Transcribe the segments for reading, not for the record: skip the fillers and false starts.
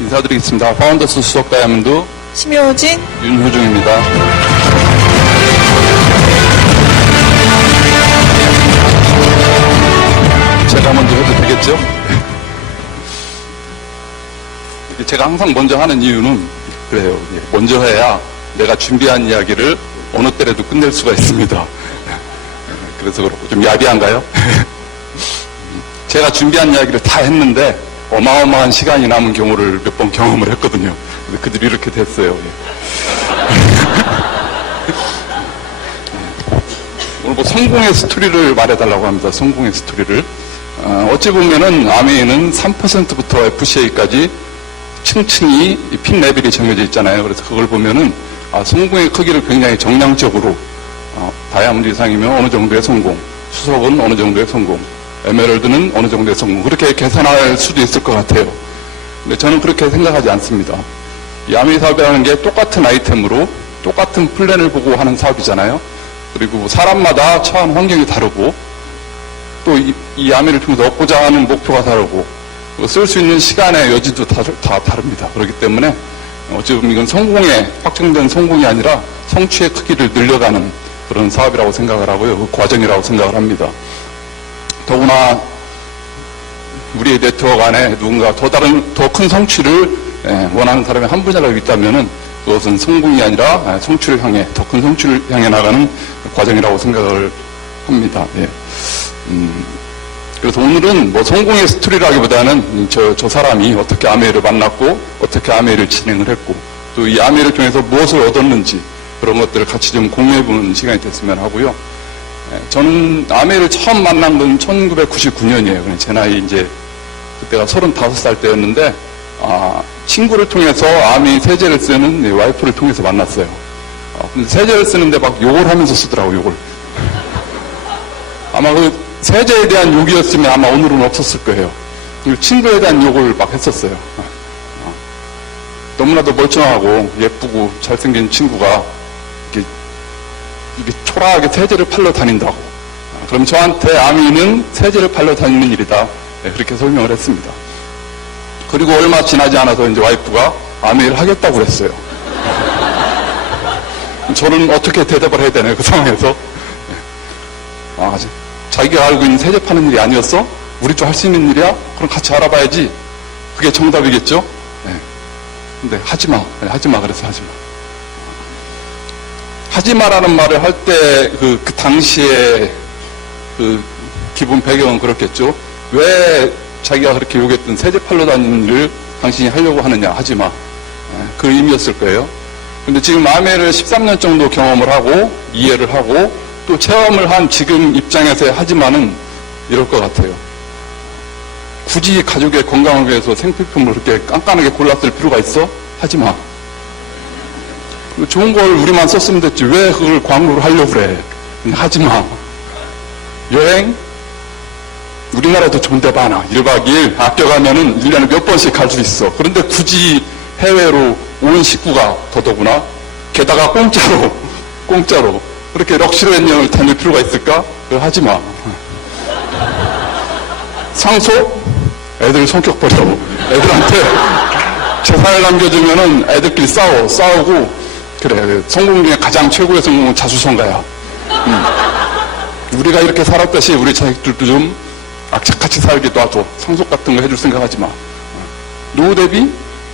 인사드리겠습니다. 파운더스 수석 다이아몬드 심효진, 윤효중입니다. 제가 먼저 해도 되겠죠? 제가 항상 먼저 하는 이유는 그래요. 먼저 해야 내가 준비한 이야기를 어느 때라도 끝낼 수가 있습니다. 그래서 그렇고 좀 야비한가요? 제가 준비한 이야기를 다 했는데 어마어마한 시간이 남은 경우를 몇 번 경험을 했거든요. 근데 그들이 이렇게 됐어요. 오늘 뭐 성공의 스토리를 말해달라고 합니다. 성공의 스토리를. 어찌 보면은 아메이는 3%부터 FCA까지 층층이 핀 레벨이 정해져 있잖아요. 그래서 그걸 보면은 성공의 크기를 굉장히 정량적으로 다이아몬드 이상이면 어느 정도의 성공, 수석은 어느 정도의 성공, 에메랄드는 어느 정도의 성공, 그렇게 계산할 수도 있을 것 같아요. 근데 저는 그렇게 생각하지 않습니다. 이 아메이 사업이라는 게 똑같은 아이템으로 똑같은 플랜을 보고 하는 사업이잖아요. 그리고 사람마다 처한 환경이 다르고 또 이 아메이를 통해서 얻고자 하는 목표가 다르고 쓸 수 있는 시간의 여지도 다 다릅니다. 그렇기 때문에 어찌 보면 이건 성공에 확정된 성공이 아니라 성취의 크기를 늘려가는 그런 사업이라고 생각을 하고요. 그 과정이라고 생각을 합니다. 더구나 우리의 네트워크 안에 누군가 더 큰 성취를 원하는 사람이 한 분이라도 있다면은 그것은 성공이 아니라 성취를 향해, 더 큰 성취를 향해 나가는 과정이라고 생각을 합니다. 예. 그래서 오늘은 뭐 성공의 스토리라기보다는 저 사람이 어떻게 아메이를 만났고 어떻게 아메이를 진행을 했고 또 이 아메이를 통해서 무엇을 얻었는지 그런 것들을 같이 좀 공유해보는 시간이 됐으면 하고요. 저는 아메이를 처음 만난 건 1999년이에요. 제 나이 이제 그때가 35살 때였는데 친구를 통해서 아메이 세제를 쓰는 와이프를 통해서 만났어요. 근데 세제를 쓰는데 막 욕을 하면서 쓰더라고, 욕을. 아마 그 세제에 대한 욕이었으면 아마 오늘은 없었을 거예요. 친구에 대한 욕을 막 했었어요. 너무나도 멀쩡하고 예쁘고 잘생긴 친구가 이게 초라하게 세제를 팔러 다닌다고. 그럼 저한테 아미는 세제를 팔러 다니는 일이다. 그렇게 설명을 했습니다. 그리고 얼마 지나지 않아서 이제 와이프가 아미를 하겠다고 그랬어요. 저는 어떻게 대답을 해야 되나요? 그 상황에서. 자기가 알고 있는 세제 파는 일이 아니었어? 우리 쪽 할 수 있는 일이야? 그럼 같이 알아봐야지. 그게 정답이겠죠? 근데 하지마. 하지마. 그래서 하지마. 하지마라는 말을 할 때 그 당시에 그 기본 배경은 그렇겠죠. 왜 자기가 그렇게 욕했던 세제 팔러 다니는 일을 당신이 하려고 하느냐. 하지마. 그 의미였을 거예요. 근데 지금 아메이를 13년 정도 경험을 하고 이해를 하고 또 체험을 한 지금 입장에서의 하지마는 이럴 것 같아요. 굳이 가족의 건강을 위해서 생필품을 그렇게 깐깐하게 골랐을 필요가 있어? 하지마. 좋은 걸 우리만 썼으면 됐지. 왜 그걸 광고를 하려고 그래? 하지마. 여행? 우리나라도 좋은 데 많아. 1박 2일 아껴가면은 1년에 몇 번씩 갈 수 있어. 그런데 굳이 해외로 온 식구가 더더구나. 게다가 공짜로. 그렇게 럭셔리한 여행을 다닐 필요가 있을까? 그거 하지마. 상속? 애들 성격 버려. 애들한테 재산을 남겨주면은 애들끼리 싸우고, 그래. 성공 중에 가장 최고의 성공은 자수성가야. 우리가 이렇게 살았듯이 우리 자식들도 좀 악착같이 살게 놔둬. 상속 같은 거 해줄 생각 하지 마. 노후 대비?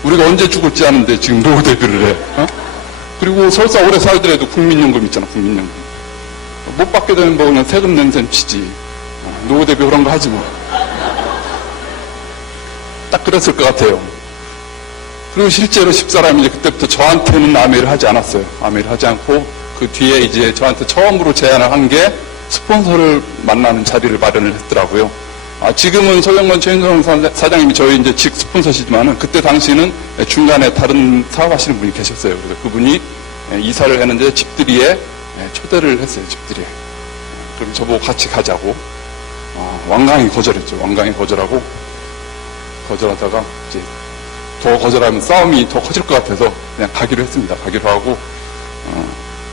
우리가 언제 죽을지 아는데 지금 노후 대비를 해. 그리고 설사 오래 살더라도 국민연금 있잖아, 국민연금. 못 받게 되는 거 그냥 세금 낸셈 치지. 노후 대비 그런 거 하지 뭐. 딱 그랬을 것 같아요. 그리고 실제로 집사람이 이제 그때부터 저한테는 아메이를 하지 않았어요. 아메이를 하지 않고 그 뒤에 이제 저한테 처음으로 제안을 한 게 스폰서를 만나는 자리를 마련을 했더라고요. 지금은 서정건 최인성 사장님이 저희 이제 직 스폰서시지만은 그때 당시는 중간에 다른 사업하시는 분이 계셨어요. 그래서 그분이 이사를 했는데 집들이에 초대를 했어요. 집들이에. 그럼 저보고 같이 가자고. 완강히 거절했죠. 완강히 거절하고 거절하다가 이제 더 거절하면 싸움이 더 커질 것 같아서 그냥 가기로 했습니다. 가기로 하고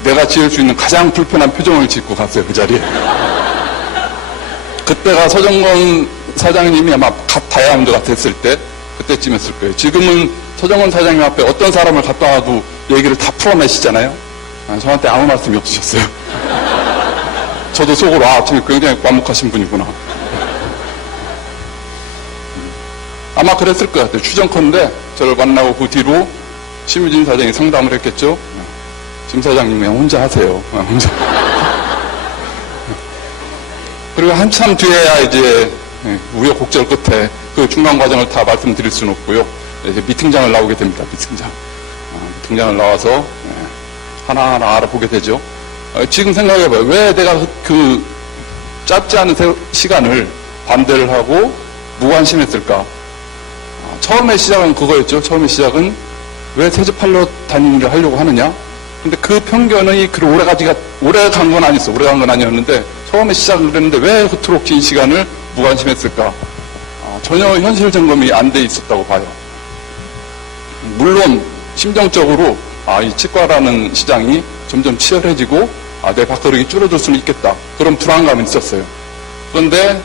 내가 지을 수 있는 가장 불편한 표정을 짓고 갔어요. 그 자리에. 그때가 서정건 사장님이 아마 갓 다이아몬드가 됐을 때 그때쯤이었을 거예요. 지금은 서정원 사장님 앞에 어떤 사람을 갖다 놔도 얘기를 다 풀어내시잖아요. 저한테 아무 말씀이 없으셨어요. 저도 속으로 저 굉장히 완묵하신 분이구나. 아마 그랬을 것 같아요. 추정컨대 저를 만나고 그 뒤로 심유진 사장이 상담을 했겠죠. 심 사장님 그냥 혼자 하세요. 혼자. 그리고 한참 뒤에야 이제 우여곡절 끝에 그 중간 과정을 다 말씀드릴 수는 없고요. 이제 미팅장을 나오게 됩니다. 미팅장을 나와서 하나하나 알아보게 되죠. 지금 생각해봐요. 왜 내가 그 짧지 않은 시간을 반대를 하고 무관심했을까? 처음에 시작은 그거였죠. 처음에 시작은 왜 새집 팔러 다니는 일을 하려고 하느냐? 근데 그 편견이 오래 간 건 아니었어. 오래 간 건 아니었는데 처음에 시작을 그랬는데 왜 그토록 긴 시간을 무관심했을까? 전혀 현실 점검이 안 돼 있었다고 봐요. 물론 심정적으로 이 치과라는 시장이 점점 치열해지고 내 밥그릇이 줄어들 수는 있겠다. 그런 불안감이 있었어요. 그런데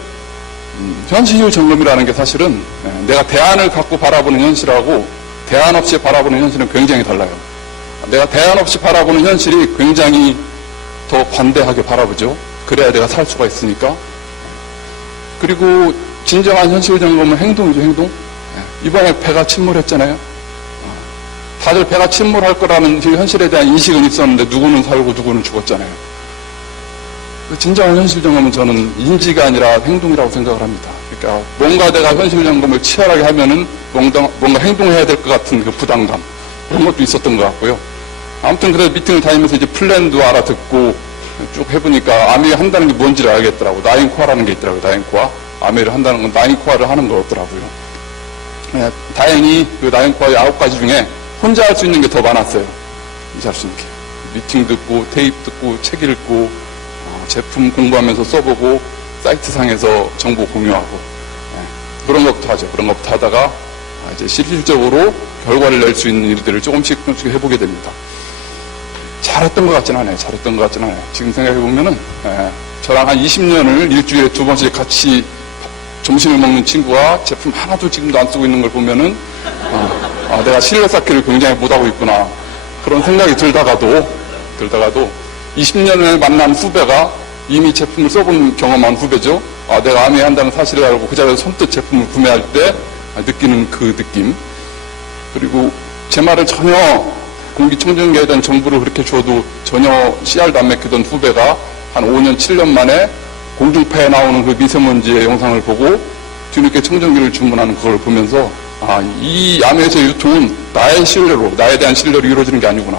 현실 점검이라는 게 사실은 내가 대안을 갖고 바라보는 현실하고 대안 없이 바라보는 현실은 굉장히 달라요. 내가 대안 없이 바라보는 현실이 굉장히 더 관대하게 바라보죠. 그래야 내가 살 수가 있으니까. 그리고 진정한 현실 점검은 행동이죠, 행동. 이번에 배가 침몰했잖아요. 다들 배가 침몰할 거라는 현실에 대한 인식은 있었는데 누구는 살고 누구는 죽었잖아요. 진정한 현실 점검은 저는 인지가 아니라 행동이라고 생각을 합니다. 그러니까 뭔가 내가 현실 점검을 치열하게 하면은 뭔가 행동해야 될 것 같은 그 부담감, 그런 것도 있었던 것 같고요. 아무튼 그래서 미팅을 다니면서 이제 플랜도 알아듣고 쭉 해보니까 아메이 한다는 게 뭔지를 알겠더라고요. 나인코아라는 게 있더라고요. 나인코아. 아메이를 한다는 건 나인코아를 하는 거였더라고요. 다행히 그 나인코아의 9가지 중에 혼자 할 수 있는 게 더 많았어요. 혼자 할 수 있는 게. 미팅 듣고, 테이프 듣고, 책 읽고, 제품 공부하면서 써보고, 사이트상에서 정보 공유하고, 그런 것부터 하죠. 그런 것부터 하다가, 이제 실질적으로 결과를 낼 수 있는 일들을 조금씩 해보게 됩니다. 잘했던 것 같진 않아요. 잘했던 것 같진 않아요. 지금 생각해보면은, 저랑 한 20년을 일주일에 2번씩 같이 점심을 먹는 친구가 제품 하나도 지금도 안 쓰고 있는 걸 보면은, 내가 신뢰 쌓기를 굉장히 못하고 있구나. 그런 생각이 들다가도 20년을 만난 후배가 이미 제품을 써본 경험한 후배죠. 내가 아메이 한다는 사실을 알고 그 자리에서 선뜻 제품을 구매할 때 느끼는 그 느낌. 그리고 제 말을 전혀 공기청정기에 대한 정보를 그렇게 줘도 전혀 씨알도 안 맥히던 후배가 한 5년, 7년 만에 공중파에 나오는 그 미세먼지의 영상을 보고 뒤늦게 청정기를 주문하는 그걸 보면서 이 아메에서 유통은 나에 대한 신뢰로 이루어지는 게 아니구나.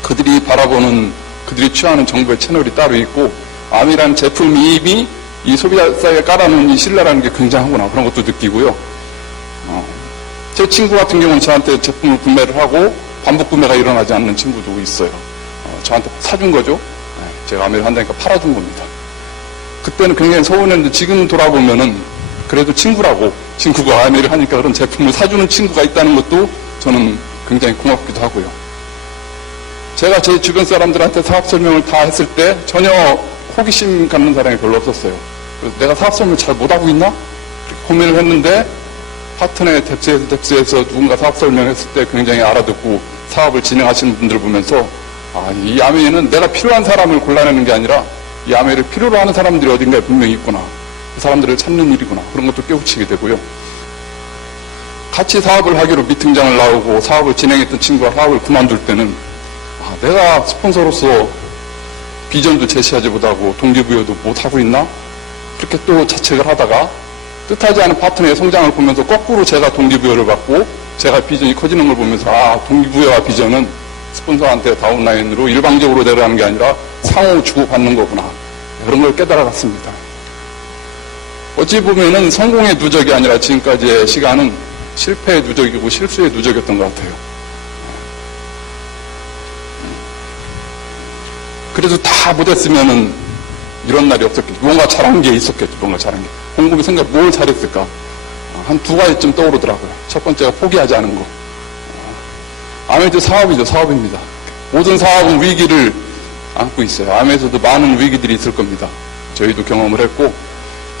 그들이 취하는 정보의 채널이 따로 있고, 아메이라는 제품이 이미 이 소비자에게 깔아놓은 이 신뢰라는 게 굉장하구나. 그런 것도 느끼고요. 제 친구 같은 경우는 저한테 제품을 구매를 하고 반복 구매가 일어나지 않는 친구도 있어요. 저한테 사준 거죠. 제가 아메이를 한다니까 팔아준 겁니다. 그때는 굉장히 서운했는데 지금 돌아보면은 그래도 친구가 아메이를 하니까 그런 제품을 사주는 친구가 있다는 것도 저는 굉장히 고맙기도 하고요. 제가 제 주변 사람들한테 사업 설명을 다 했을 때 전혀 호기심 갖는 사람이 별로 없었어요. 그래서 내가 사업 설명을 잘 못하고 있나? 그렇게 고민을 했는데 파트너의 뎁스에서 누군가 사업 설명했을 때 굉장히 알아듣고 사업을 진행하시는 분들을 보면서 이 아메이는 내가 필요한 사람을 골라내는 게 아니라 이 아메이를 필요로 하는 사람들이 어딘가에 분명히 있구나. 그 사람들을 찾는 일이구나. 그런 것도 깨우치게 되고요. 같이 사업을 하기로 미팅장을 나오고 사업을 진행했던 친구가 사업을 그만둘 때는 내가 스폰서로서 비전도 제시하지 못하고 동기부여도 못하고 있나? 그렇게 또 자책을 하다가 뜻하지 않은 파트너의 성장을 보면서 거꾸로 제가 동기부여를 받고 제가 비전이 커지는 걸 보면서 동기부여와 비전은 스폰서한테 다운라인으로 일방적으로 내려가는 게 아니라 상호 주고받는 거구나. 그런 걸 깨달아갔습니다. 어찌 보면은 성공의 누적이 아니라 지금까지의 시간은 실패의 누적이고 실수의 누적이었던 것 같아요. 그래도 다 못했으면은 이런 날이 없었겠죠. 뭔가 잘한 게 있었겠죠. 뭔가 잘한 게. 곰곰이 생각 뭘 잘했을까? 한 2가지쯤 떠오르더라고요. 첫 번째가 포기하지 않은 거. 아메이도 사업이죠. 사업입니다. 모든 사업은 위기를 안고 있어요. 아메이에서도 많은 위기들이 있을 겁니다. 저희도 경험을 했고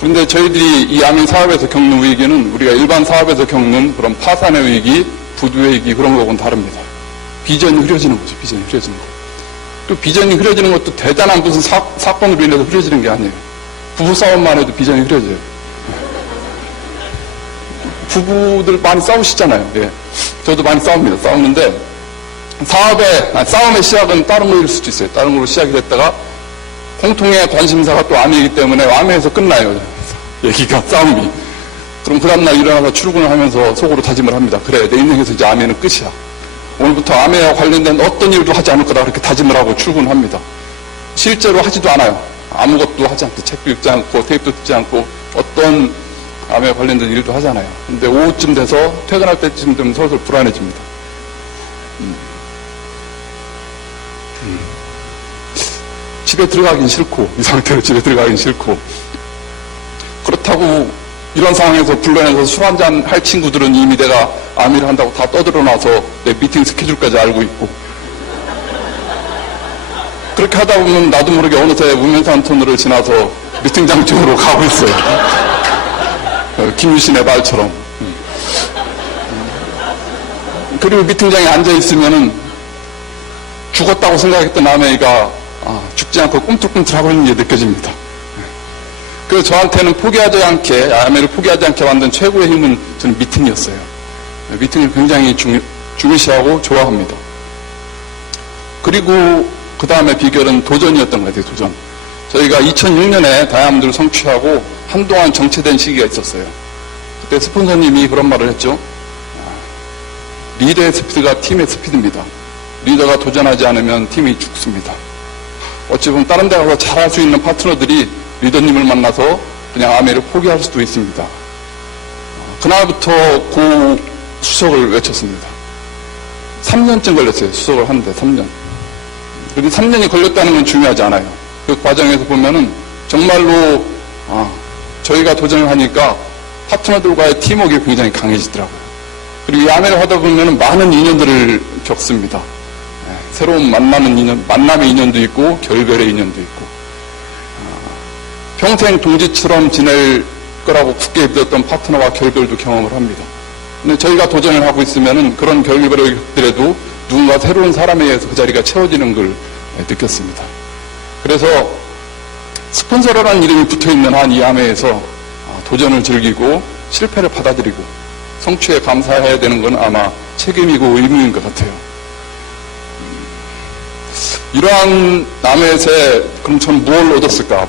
그런데 저희들이 이 암인 사업에서 겪는 위기는 우리가 일반 사업에서 겪는 그런 파산의 위기, 부도의 위기 그런 거하고는 다릅니다. 비전이 흐려지는 거죠. 비전이 흐려지는 거. 또 비전이 흐려지는 것도 대단한 무슨 사건으로 인해서 흐려지는 게 아니에요. 부부싸움만 해도 비전이 흐려져요. 부부들 많이 싸우시잖아요. 예. 저도 많이 싸웁니다. 싸우는데 싸움의 시작은 다른 거일 수도 있어요. 다른 걸로 시작이 됐다가 공통의 관심사가 또 암이기 때문에 암에서 끝나요. 얘기가 싸움이. 그럼 그 다음날 일어나서 출근을 하면서 속으로 다짐을 합니다. 그래, 내 인생에서 이제 암에는 끝이야. 오늘부터 암에 관련된 어떤 일도 하지 않을 거다. 그렇게 다짐을 하고 출근합니다. 실제로 하지도 않아요. 아무것도 하지 않고 책도 읽지 않고 테이프도 듣지 않고 어떤 암에 관련된 일도 하잖아요. 근데 오후쯤 돼서 퇴근할 때쯤 되면 슬슬 불안해집니다. 집에 들어가긴 싫고, 이 상태로 집에 들어가긴 싫고. 그렇다고 이런 상황에서 불러내서 술 한잔 할 친구들은 이미 내가 암이를 한다고 다 떠들어놔서 내 미팅 스케줄까지 알고 있고. 그렇게 하다 보면 나도 모르게 어느새 우면산 터널을 지나서 미팅장 쪽으로 가고 있어요. 김유신의 말처럼. 그리고 미팅장에 앉아있으면은 죽었다고 생각했던 아메이가 죽지 않고 꿈틀꿈틀하고 있는 게 느껴집니다. 그래서 저한테는 포기하지 않게, 아메를 포기하지 않게 만든 최고의 힘은 저는 미팅이었어요. 미팅을 굉장히 중요시하고 좋아합니다. 그리고 그 다음에 비결은 도전이었던 것 같아요, 도전. 저희가 2006년에 다이아몬드를 성취하고 한동안 정체된 시기가 있었어요. 그때 스폰서님이 그런 말을 했죠. 리더의 스피드가 팀의 스피드입니다. 리더가 도전하지 않으면 팀이 죽습니다. 어찌 보면 다른 데 가서 잘할 수 있는 파트너들이 리더님을 만나서 그냥 아메를 포기할 수도 있습니다. 그날부터 고 수석을 외쳤습니다. 3년쯤 걸렸어요. 수석을 하는데 3년. 그런데 3년이 걸렸다는 건 중요하지 않아요. 그 과정에서 보면은 정말로 저희가 도전을 하니까 파트너들과의 팀워크가 굉장히 강해지더라고요. 그리고 이 아메를 하다 보면은 많은 인연들을 겪습니다. 새로운 만남의 인연도 있고 결별의 인연도 있고 평생 동지처럼 지낼 거라고 굳게 믿었던 파트너와 결별도 경험을 합니다. 근데 저희가 도전을 하고 있으면은 그런 결별을 겪더라도 누군가 새로운 사람에 의해서 그 자리가 채워지는 걸 느꼈습니다. 그래서 스폰서라는 이름이 붙어있는 한 이 암회에서 도전을 즐기고 실패를 받아들이고 성취에 감사해야 되는 건 아마 책임이고 의무인 것 같아요. 이러한 암회에서 그럼 전 뭘 얻었을까?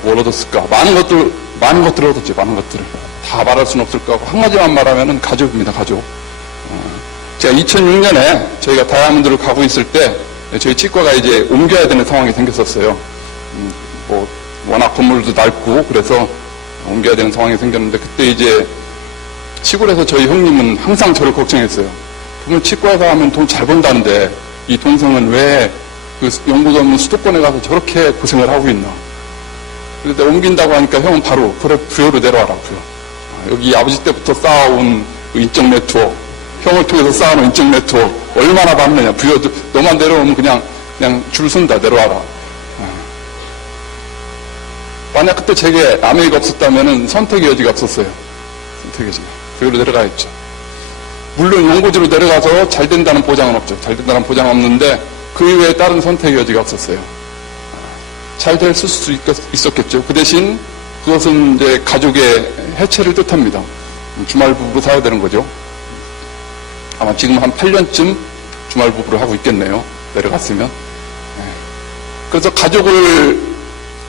많은 것들을 얻었죠. 많은 것들을. 다 말할 수는 없을 것 같고 한 가지만 말하면은 가족입니다. 가족. 제가 2006년에 저희가 다이아몬드를 가고 있을 때 저희 치과가 이제 옮겨야 되는 상황이 생겼었어요. 워낙 건물도 낡고 그래서 옮겨야 되는 상황이 생겼는데 그때 이제 시골에서 저희 형님은 항상 저를 걱정했어요. 그러면 치과에서 하면 돈 잘 번다는데 이 동생은 왜 그 연고도 없는 수도권에 가서 저렇게 고생을 하고 있나. 그런데 옮긴다고 하니까 형은 바로 그래 부여로 내려와라. 부여. 여기 아버지 때부터 쌓아온 그 인적 네트워크, 형을 통해서 쌓아놓은 인적 네트워크 얼마나 많느냐. 부여 너만 내려오면 그냥 줄 선다. 내려와라. 만약 그때 제게 아메이가 없었다면은 선택의 여지가 없었어요. 선택의 여지가. 부여로 내려가야죠. 물론 연고지로 내려가서 잘 된다는 보장은 없죠. 잘 된다는 보장은 없는데 그 이외에 다른 선택의 여지가 없었어요. 잘 될 수 있었겠죠. 그 대신 그것은 이제 가족의 해체를 뜻합니다. 주말 부부로 살아야 되는 거죠. 아마 지금 한 8년쯤 주말 부부를 하고 있겠네요. 내려갔으면. 그래서 가족을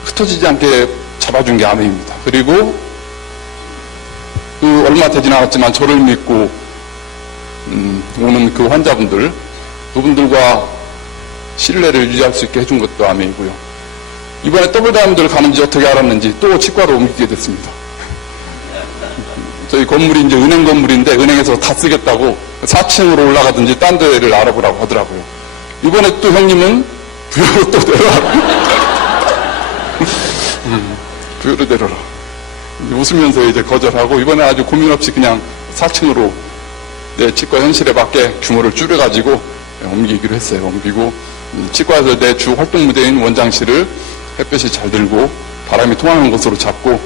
흩어지지 않게 잡아준 게 아메입니다. 그리고 그 얼마 되진 않았지만 저를 믿고 오는 그 환자분들, 그분들과 신뢰를 유지할 수 있게 해준 것도 아메이고요. 이번에 더블 다이아몬드를 가는지 어떻게 알았는지 또 치과로 옮기게 됐습니다. 저희 건물이 이제 은행 건물인데 은행에서 다 쓰겠다고 4층으로 올라가든지 딴 데를 알아보라고 하더라고요. 이번에 또 형님은 부여로 또 내려라. 부여로 내려라. 웃으면서 이제 거절하고 이번에 아주 고민 없이 그냥 4층으로 내 치과 현실에 맞게 규모를 줄여가지고 옮기기로 했어요. 옮기고 치과에서 내 주 활동 무대인 원장실을 햇볕이 잘 들고 바람이 통하는 곳으로 잡고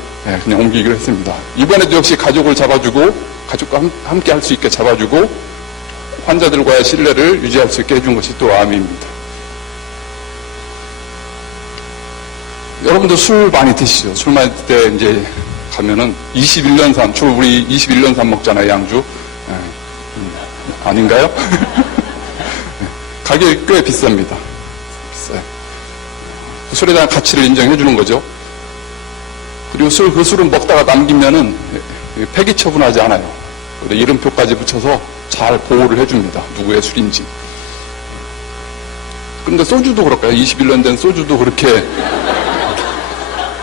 그냥 옮기기로 했습니다. 이번에도 역시 가족을 잡아주고 가족과 함께 할 수 있게 잡아주고 환자들과의 신뢰를 유지할 수 있게 해준 것이 또 암입니다. 여러분도 술 많이 드시죠? 술 마실 때 이제 가면은 21년산, 주로 우리 21년산 먹잖아요, 양주. 아닌가요? 가격이 꽤 비쌉니다. 비싸요. 술에 대한 가치를 인정해 주는 거죠. 그리고 그 술은 먹다가 남기면은 폐기 처분하지 않아요. 이름표까지 붙여서 잘 보호를 해줍니다. 누구의 술인지. 그런데 소주도 그럴까요? 21년 된 소주도 그렇게.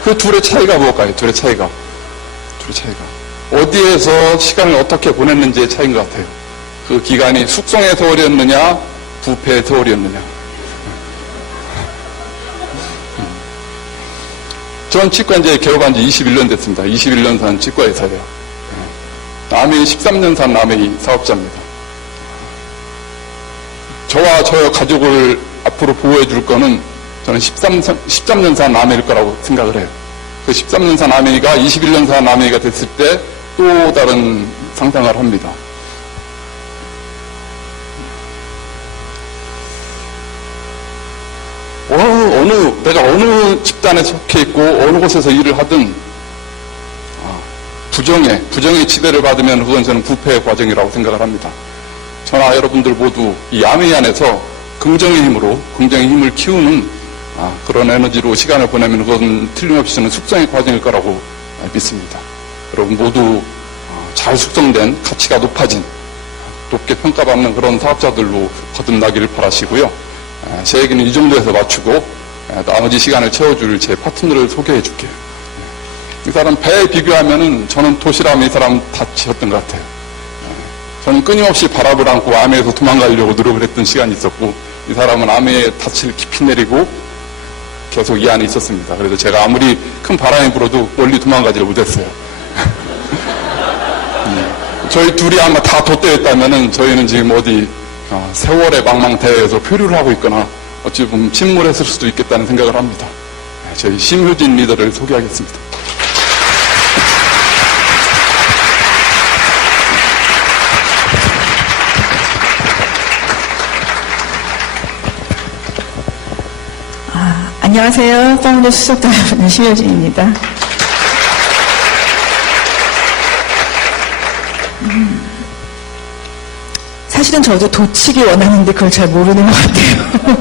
그 둘의 차이가 뭘까요? 둘의 차이가. 어디에서 시간을 어떻게 보냈는지의 차이인 것 같아요. 그 기간이 숙성의 세월이었느냐, 부패의 세월이었느냐. 전 치과 이제 개업한 지 21년 됐습니다. 21년 산 치과의사예요. 남해이 13년 산 남해이 사업자입니다. 저와 저의 가족을 앞으로 보호해 줄 거는 저는 13년 산 남해일 거라고 생각을 해요. 그 13년 산 남해이가 21년 산 남해이가 됐을 때 또 다른 상상을 합니다. 내가 어느 집단에 속해 있고 어느 곳에서 일을 하든 부정의 지배를 받으면 그건 저는 부패의 과정이라고 생각을 합니다. 저나 여러분들 모두 이 암의 안에서 긍정의 힘을 키우는 그런 에너지로 시간을 보내면 그건 틀림없이 저는 숙성의 과정일 거라고 믿습니다. 여러분 모두 잘 숙성된 가치가 높게 평가받는 그런 사업자들로 거듭나기를 바라시고요. 제 얘기는 이 정도에서 마치고 나머지 시간을 채워줄 제 파트너를 소개해 줄게요. 이 사람 배에 비교하면은 저는 도시락은 이 사람 닻이었던 것 같아요. 저는 끊임없이 바람을 안고 암에서 도망가려고 노력을 했던 시간이 있었고 이 사람은 암의 닻을 깊이 내리고 계속 이 안에 있었습니다. 그래서 제가 아무리 큰 바람이 불어도 멀리 도망가지를 못했어요. 저희 둘이 아마 다 돛대였다면은 저희는 지금 어디 세월의 망망대해에서 표류를 하고 있거나 어찌 보면 침몰했을 수도 있겠다는 생각을 합니다. 저희 심효진 리더를 소개하겠습니다. 안녕하세요. 파운더 수석대표는 심효진입니다. 사실은 저도 도치기 원하는데 그걸 잘 모르는 것 같아요.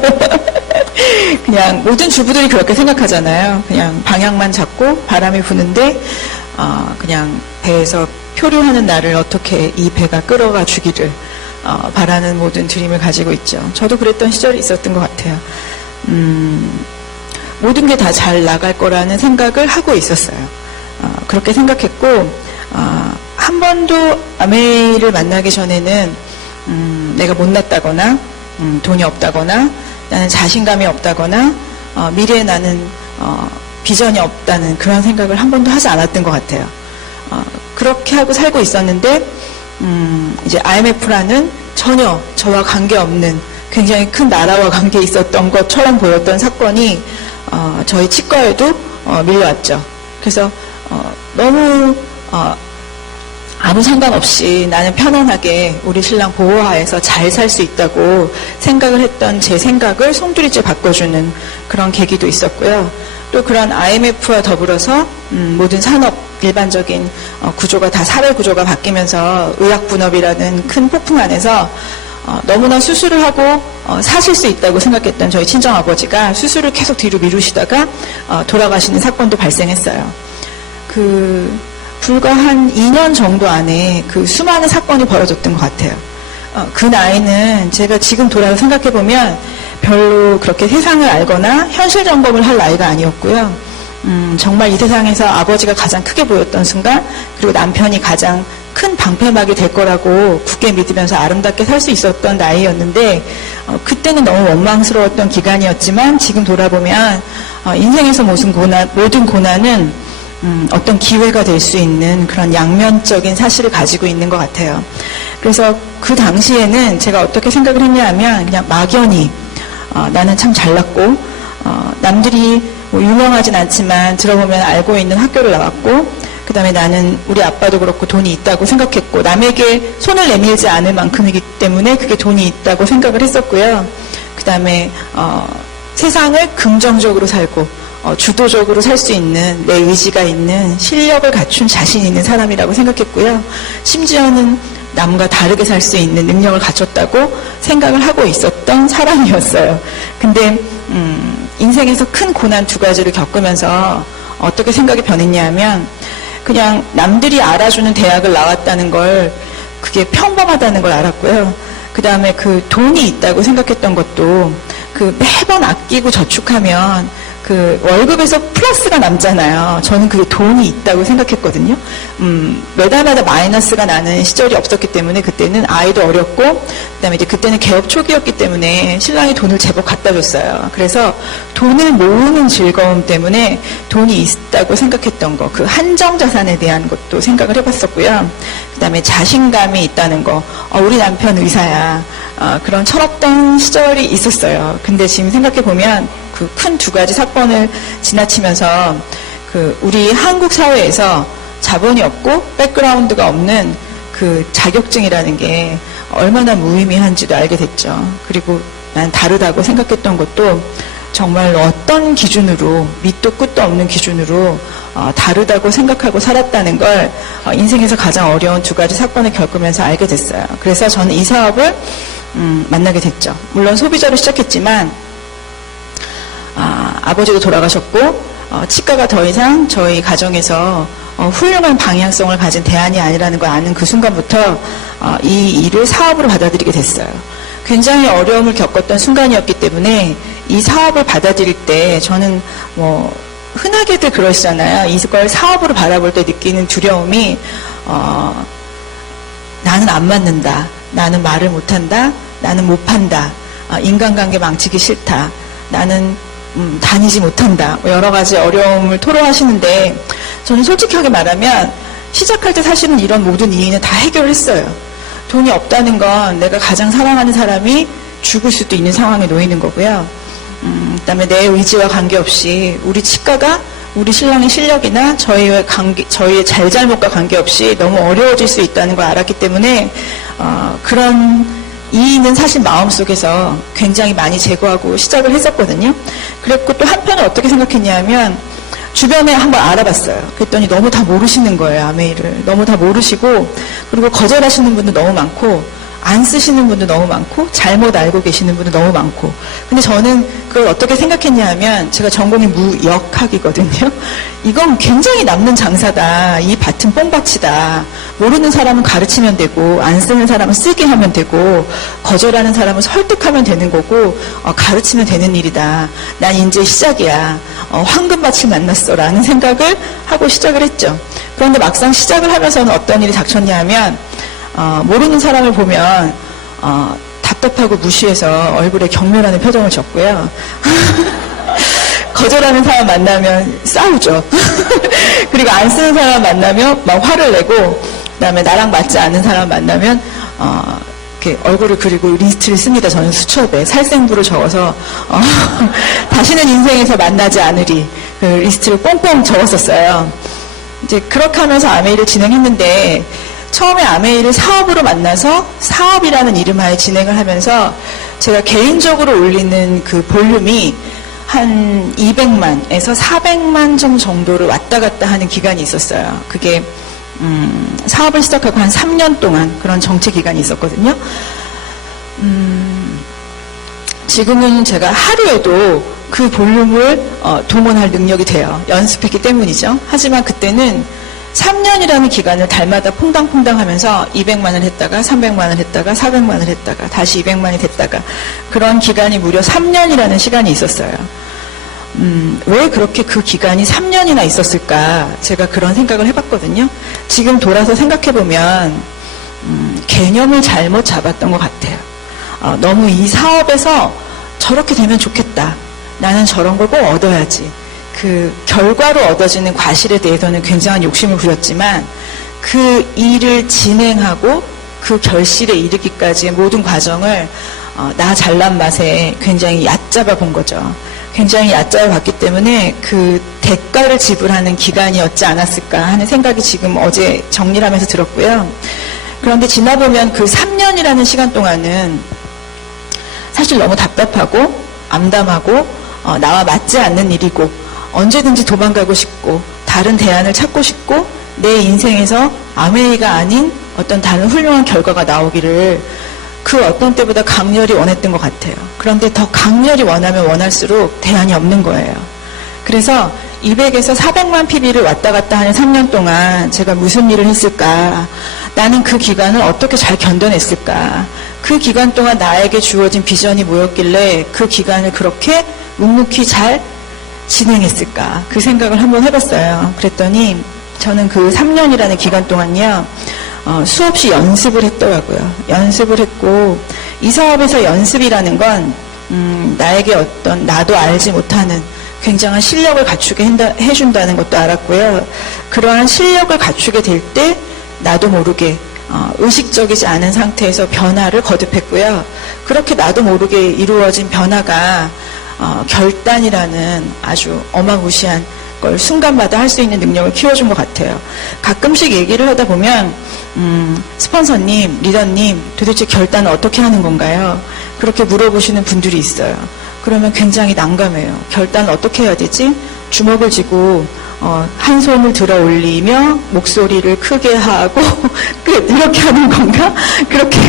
그냥 모든 주부들이 그렇게 생각하잖아요. 그냥 방향만 잡고 바람이 부는데 그냥 배에서 표류하는 나를 어떻게 이 배가 끌어가 주기를 바라는 모든 드림을 가지고 있죠. 저도 그랬던 시절이 있었던 것 같아요. 모든 게 다 잘 나갈 거라는 생각을 하고 있었어요. 그렇게 생각했고 한 번도 아메이를 만나기 전에는 내가 못났다거나 돈이 없다거나 나는 자신감이 없다거나 미래에 나는 비전이 없다는 그런 생각을 한 번도 하지 않았던 것 같아요. 그렇게 하고 살고 있었는데 이제 IMF라는 전혀 저와 관계없는 굉장히 큰 나라와 관계 있었던 것처럼 보였던 사건이 저희 치과에도 밀려왔죠. 그래서 너무 아무 상관없이 나는 편안하게 우리 신랑 보호하에서 잘 살 수 있다고 생각을 했던 제 생각을 송두리째 바꿔주는 그런 계기도 있었고요. 또 그런 IMF와 더불어서 모든 산업 일반적인 구조가 다 사회 구조가 바뀌면서 의학분업이라는 큰 폭풍 안에서 너무나 수술을 하고 사실 수 있다고 생각했던 저희 친정아버지가 수술을 계속 뒤로 미루시다가 돌아가시는 사건도 발생했어요. 불과 한 2년 정도 안에 그 수많은 사건이 벌어졌던 것 같아요. 그 나이는 제가 지금 돌아서 생각해보면 별로 그렇게 세상을 알거나 현실 점검을 할 나이가 아니었고요. 정말 이 세상에서 아버지가 가장 크게 보였던 순간, 그리고 남편이 가장 큰 방패막이 될 거라고 굳게 믿으면서 아름답게 살 수 있었던 나이였는데 그때는 너무 원망스러웠던 기간이었지만 지금 돌아보면 인생에서 모든 고난은 어떤 기회가 될 수 있는 그런 양면적인 사실을 가지고 있는 것 같아요. 그래서 그 당시에는 제가 어떻게 생각을 했냐 하면 그냥 막연히 나는 참 잘났고 남들이 뭐 유명하진 않지만 들어보면 알고 있는 학교를 나왔고, 그 다음에 나는 우리 아빠도 그렇고 돈이 있다고 생각했고, 남에게 손을 내밀지 않을 만큼이기 때문에 그게 돈이 있다고 생각을 했었고요. 그 다음에 세상을 긍정적으로 살고 주도적으로 살 수 있는, 내 의지가 있는, 실력을 갖춘 자신 있는 사람이라고 생각했고요. 심지어는 남과 다르게 살 수 있는 능력을 갖췄다고 생각을 하고 있었던 사람이었어요. 근데 인생에서 큰 고난 두 가지를 겪으면서 어떻게 생각이 변했냐 하면, 그냥 남들이 알아주는 대학을 나왔다는 걸, 그게 평범하다는 걸 알았고요. 그 다음에 그 돈이 있다고 생각했던 것도, 그 매번 아끼고 저축하면 그 월급에서 플러스가 남잖아요. 저는 그게 돈이 있다고 생각했거든요. 매달마다 마이너스가 나는 시절이 없었기 때문에, 그때는 아이도 어렸고, 그다음에 이제 그때는 개업 초기였기 때문에 신랑이 돈을 제법 갖다 줬어요. 그래서 돈을 모으는 즐거움 때문에 돈이 있다고 생각했던 거, 그 한정 자산에 대한 것도 생각을 해봤었고요. 그다음에 자신감이 있다는 거, 우리 남편 의사야. 그런 철없던 시절이 있었어요. 근데 지금 생각해 보면 그 큰 두 가지 사건을 지나치면서 그 우리 한국 사회에서 자본이 없고 백그라운드가 없는 그 자격증이라는 게 얼마나 무의미한지도 알게 됐죠. 그리고 난 다르다고 생각했던 것도 정말 어떤 기준으로, 밑도 끝도 없는 기준으로 다르다고 생각하고 살았다는 걸 인생에서 가장 어려운 두 가지 사건을 겪으면서 알게 됐어요. 그래서 저는 이 사업을 만나게 됐죠. 물론 소비자로 시작했지만 아버지도 돌아가셨고 치과가 더 이상 저희 가정에서 훌륭한 방향성을 가진 대안이 아니라는 걸 아는 그 순간부터 이 일을 사업으로 받아들이게 됐어요. 굉장히 어려움을 겪었던 순간이었기 때문에 이 사업을 받아들일 때 저는 뭐 흔하게들 그러시잖아요. 이걸 사업으로 바라볼 때 느끼는 두려움이 나는 안 맞는다, 나는 말을 못한다, 나는 못 판다, 인간관계 망치기 싫다, 나는 다니지 못한다, 뭐 여러 가지 어려움을 토로하시는데, 저는 솔직하게 말하면 시작할 때 사실은 이런 모든 이유는 다 해결했어요. 돈이 없다는 건 내가 가장 사랑하는 사람이 죽을 수도 있는 상황에 놓이는 거고요. 그다음에 내 의지와 관계없이 우리 치과가 우리 신랑의 실력이나 저희의 잘잘못과 관계없이 너무 어려워질 수 있다는 걸 알았기 때문에 그런 이의는 사실 마음속에서 굉장히 많이 제거하고 시작을 했었거든요. 그랬고 또 한편에 어떻게 생각했냐면, 주변에 한번 알아봤어요. 그랬더니 너무 다 모르시는 거예요, 아메이를. 너무 다 모르시고, 그리고 거절하시는 분도 너무 많고, 안 쓰시는 분도 너무 많고, 잘못 알고 계시는 분도 너무 많고. 근데 저는 그걸 어떻게 생각했냐 하면, 제가 전공이 무역학이거든요. 이건 굉장히 남는 장사다. 이 밭은 뽕밭이다. 모르는 사람은 가르치면 되고, 안 쓰는 사람은 쓰게 하면 되고, 거절하는 사람은 설득하면 되는 거고, 가르치면 되는 일이다. 난 이제 시작이야. 황금밭을 만났어. 라는 생각을 하고 시작을 했죠. 그런데 막상 시작을 하면서는 어떤 일이 닥쳤냐 하면, 모르는 사람을 보면 답답하고 무시해서 얼굴에 경멸하는 표정을 졌고요. 거절하는 사람 만나면 싸우죠. 그리고 안 쓰는 사람 만나면 막 화를 내고, 그다음에 나랑 맞지 않는 사람 만나면 이렇게 얼굴을 그리고 리스트를 씁니다. 저는 수첩에 살생부를 적어서 다시는 인생에서 만나지 않으리, 그 리스트를 뽕뽕 적었었어요. 이제 그렇게 하면서 아메이를 진행했는데, 처음에 아메이를 사업으로 만나서 사업이라는 이름하에 진행을 하면서 제가 개인적으로 올리는 그 볼륨이 한 200만에서 400만 점 정도를 왔다 갔다 하는 기간이 있었어요. 그게 사업을 시작하고 한 3년 동안 그런 정체 기간이 있었거든요. 지금은 제가 하루에도 그 볼륨을 동원할 능력이 돼요. 연습했기 때문이죠. 하지만 그때는 3년이라는 기간을 달마다 퐁당퐁당 하면서 200만을 했다가 300만을 했다가 400만을 했다가 다시 200만이 됐다가, 그런 기간이 무려 3년이라는 시간이 있었어요. 왜 그렇게 그 기간이 3년이나 있었을까, 제가 그런 생각을 해봤거든요. 지금 돌아서 생각해보면 개념을 잘못 잡았던 것 같아요. 너무 이 사업에서 저렇게 되면 좋겠다, 나는 저런 걸 꼭 얻어야지, 그 결과로 얻어지는 과실에 대해서는 굉장한 욕심을 부렸지만, 그 일을 진행하고 그 결실에 이르기까지의 모든 과정을 나 잘난 맛에 굉장히 얕잡아 본 거죠. 굉장히 얕잡아 봤기 때문에 그 대가를 지불하는 기간이었지 않았을까 하는 생각이 지금 어제 정리를 하면서 들었고요. 그런데 지나보면 그 3년이라는 시간 동안은 사실 너무 답답하고 암담하고 나와 맞지 않는 일이고 언제든지 도망가고 싶고 다른 대안을 찾고 싶고 내 인생에서 아메이가 아닌 어떤 다른 훌륭한 결과가 나오기를 그 어떤 때보다 강렬히 원했던 것 같아요. 그런데 더 강렬히 원하면 원할수록 대안이 없는 거예요. 그래서 200에서 400만 PB를 왔다 갔다 하는 3년 동안 제가 무슨 일을 했을까? 나는 그 기간을 어떻게 잘 견뎌냈을까? 그 기간 동안 나에게 주어진 비전이 뭐였길래 그 기간을 그렇게 묵묵히 잘 진행했을까? 그 생각을 한번 해봤어요. 그랬더니 저는 그 3년이라는 기간 동안요. 수없이 연습을 했더라고요. 연습을 했고 이 사업에서 연습이라는 건 나에게 어떤 나도 알지 못하는 굉장한 실력을 갖추게 해준다는 것도 알았고요. 그러한 실력을 갖추게 될 때 나도 모르게 의식적이지 않은 상태에서 변화를 거듭했고요. 그렇게 나도 모르게 이루어진 변화가 결단이라는 아주 어마무시한 걸 순간마다 할 수 있는 능력을 키워준 것 같아요. 가끔씩 얘기를 하다 보면 스폰서님, 리더님 도대체 결단을 어떻게 하는 건가요? 그렇게 물어보시는 분들이 있어요. 그러면 굉장히 난감해요. 결단을 어떻게 해야 되지? 주먹을 쥐고 한 손을 들어 올리며 목소리를 크게 하고 이렇게 하는 건가? 그렇게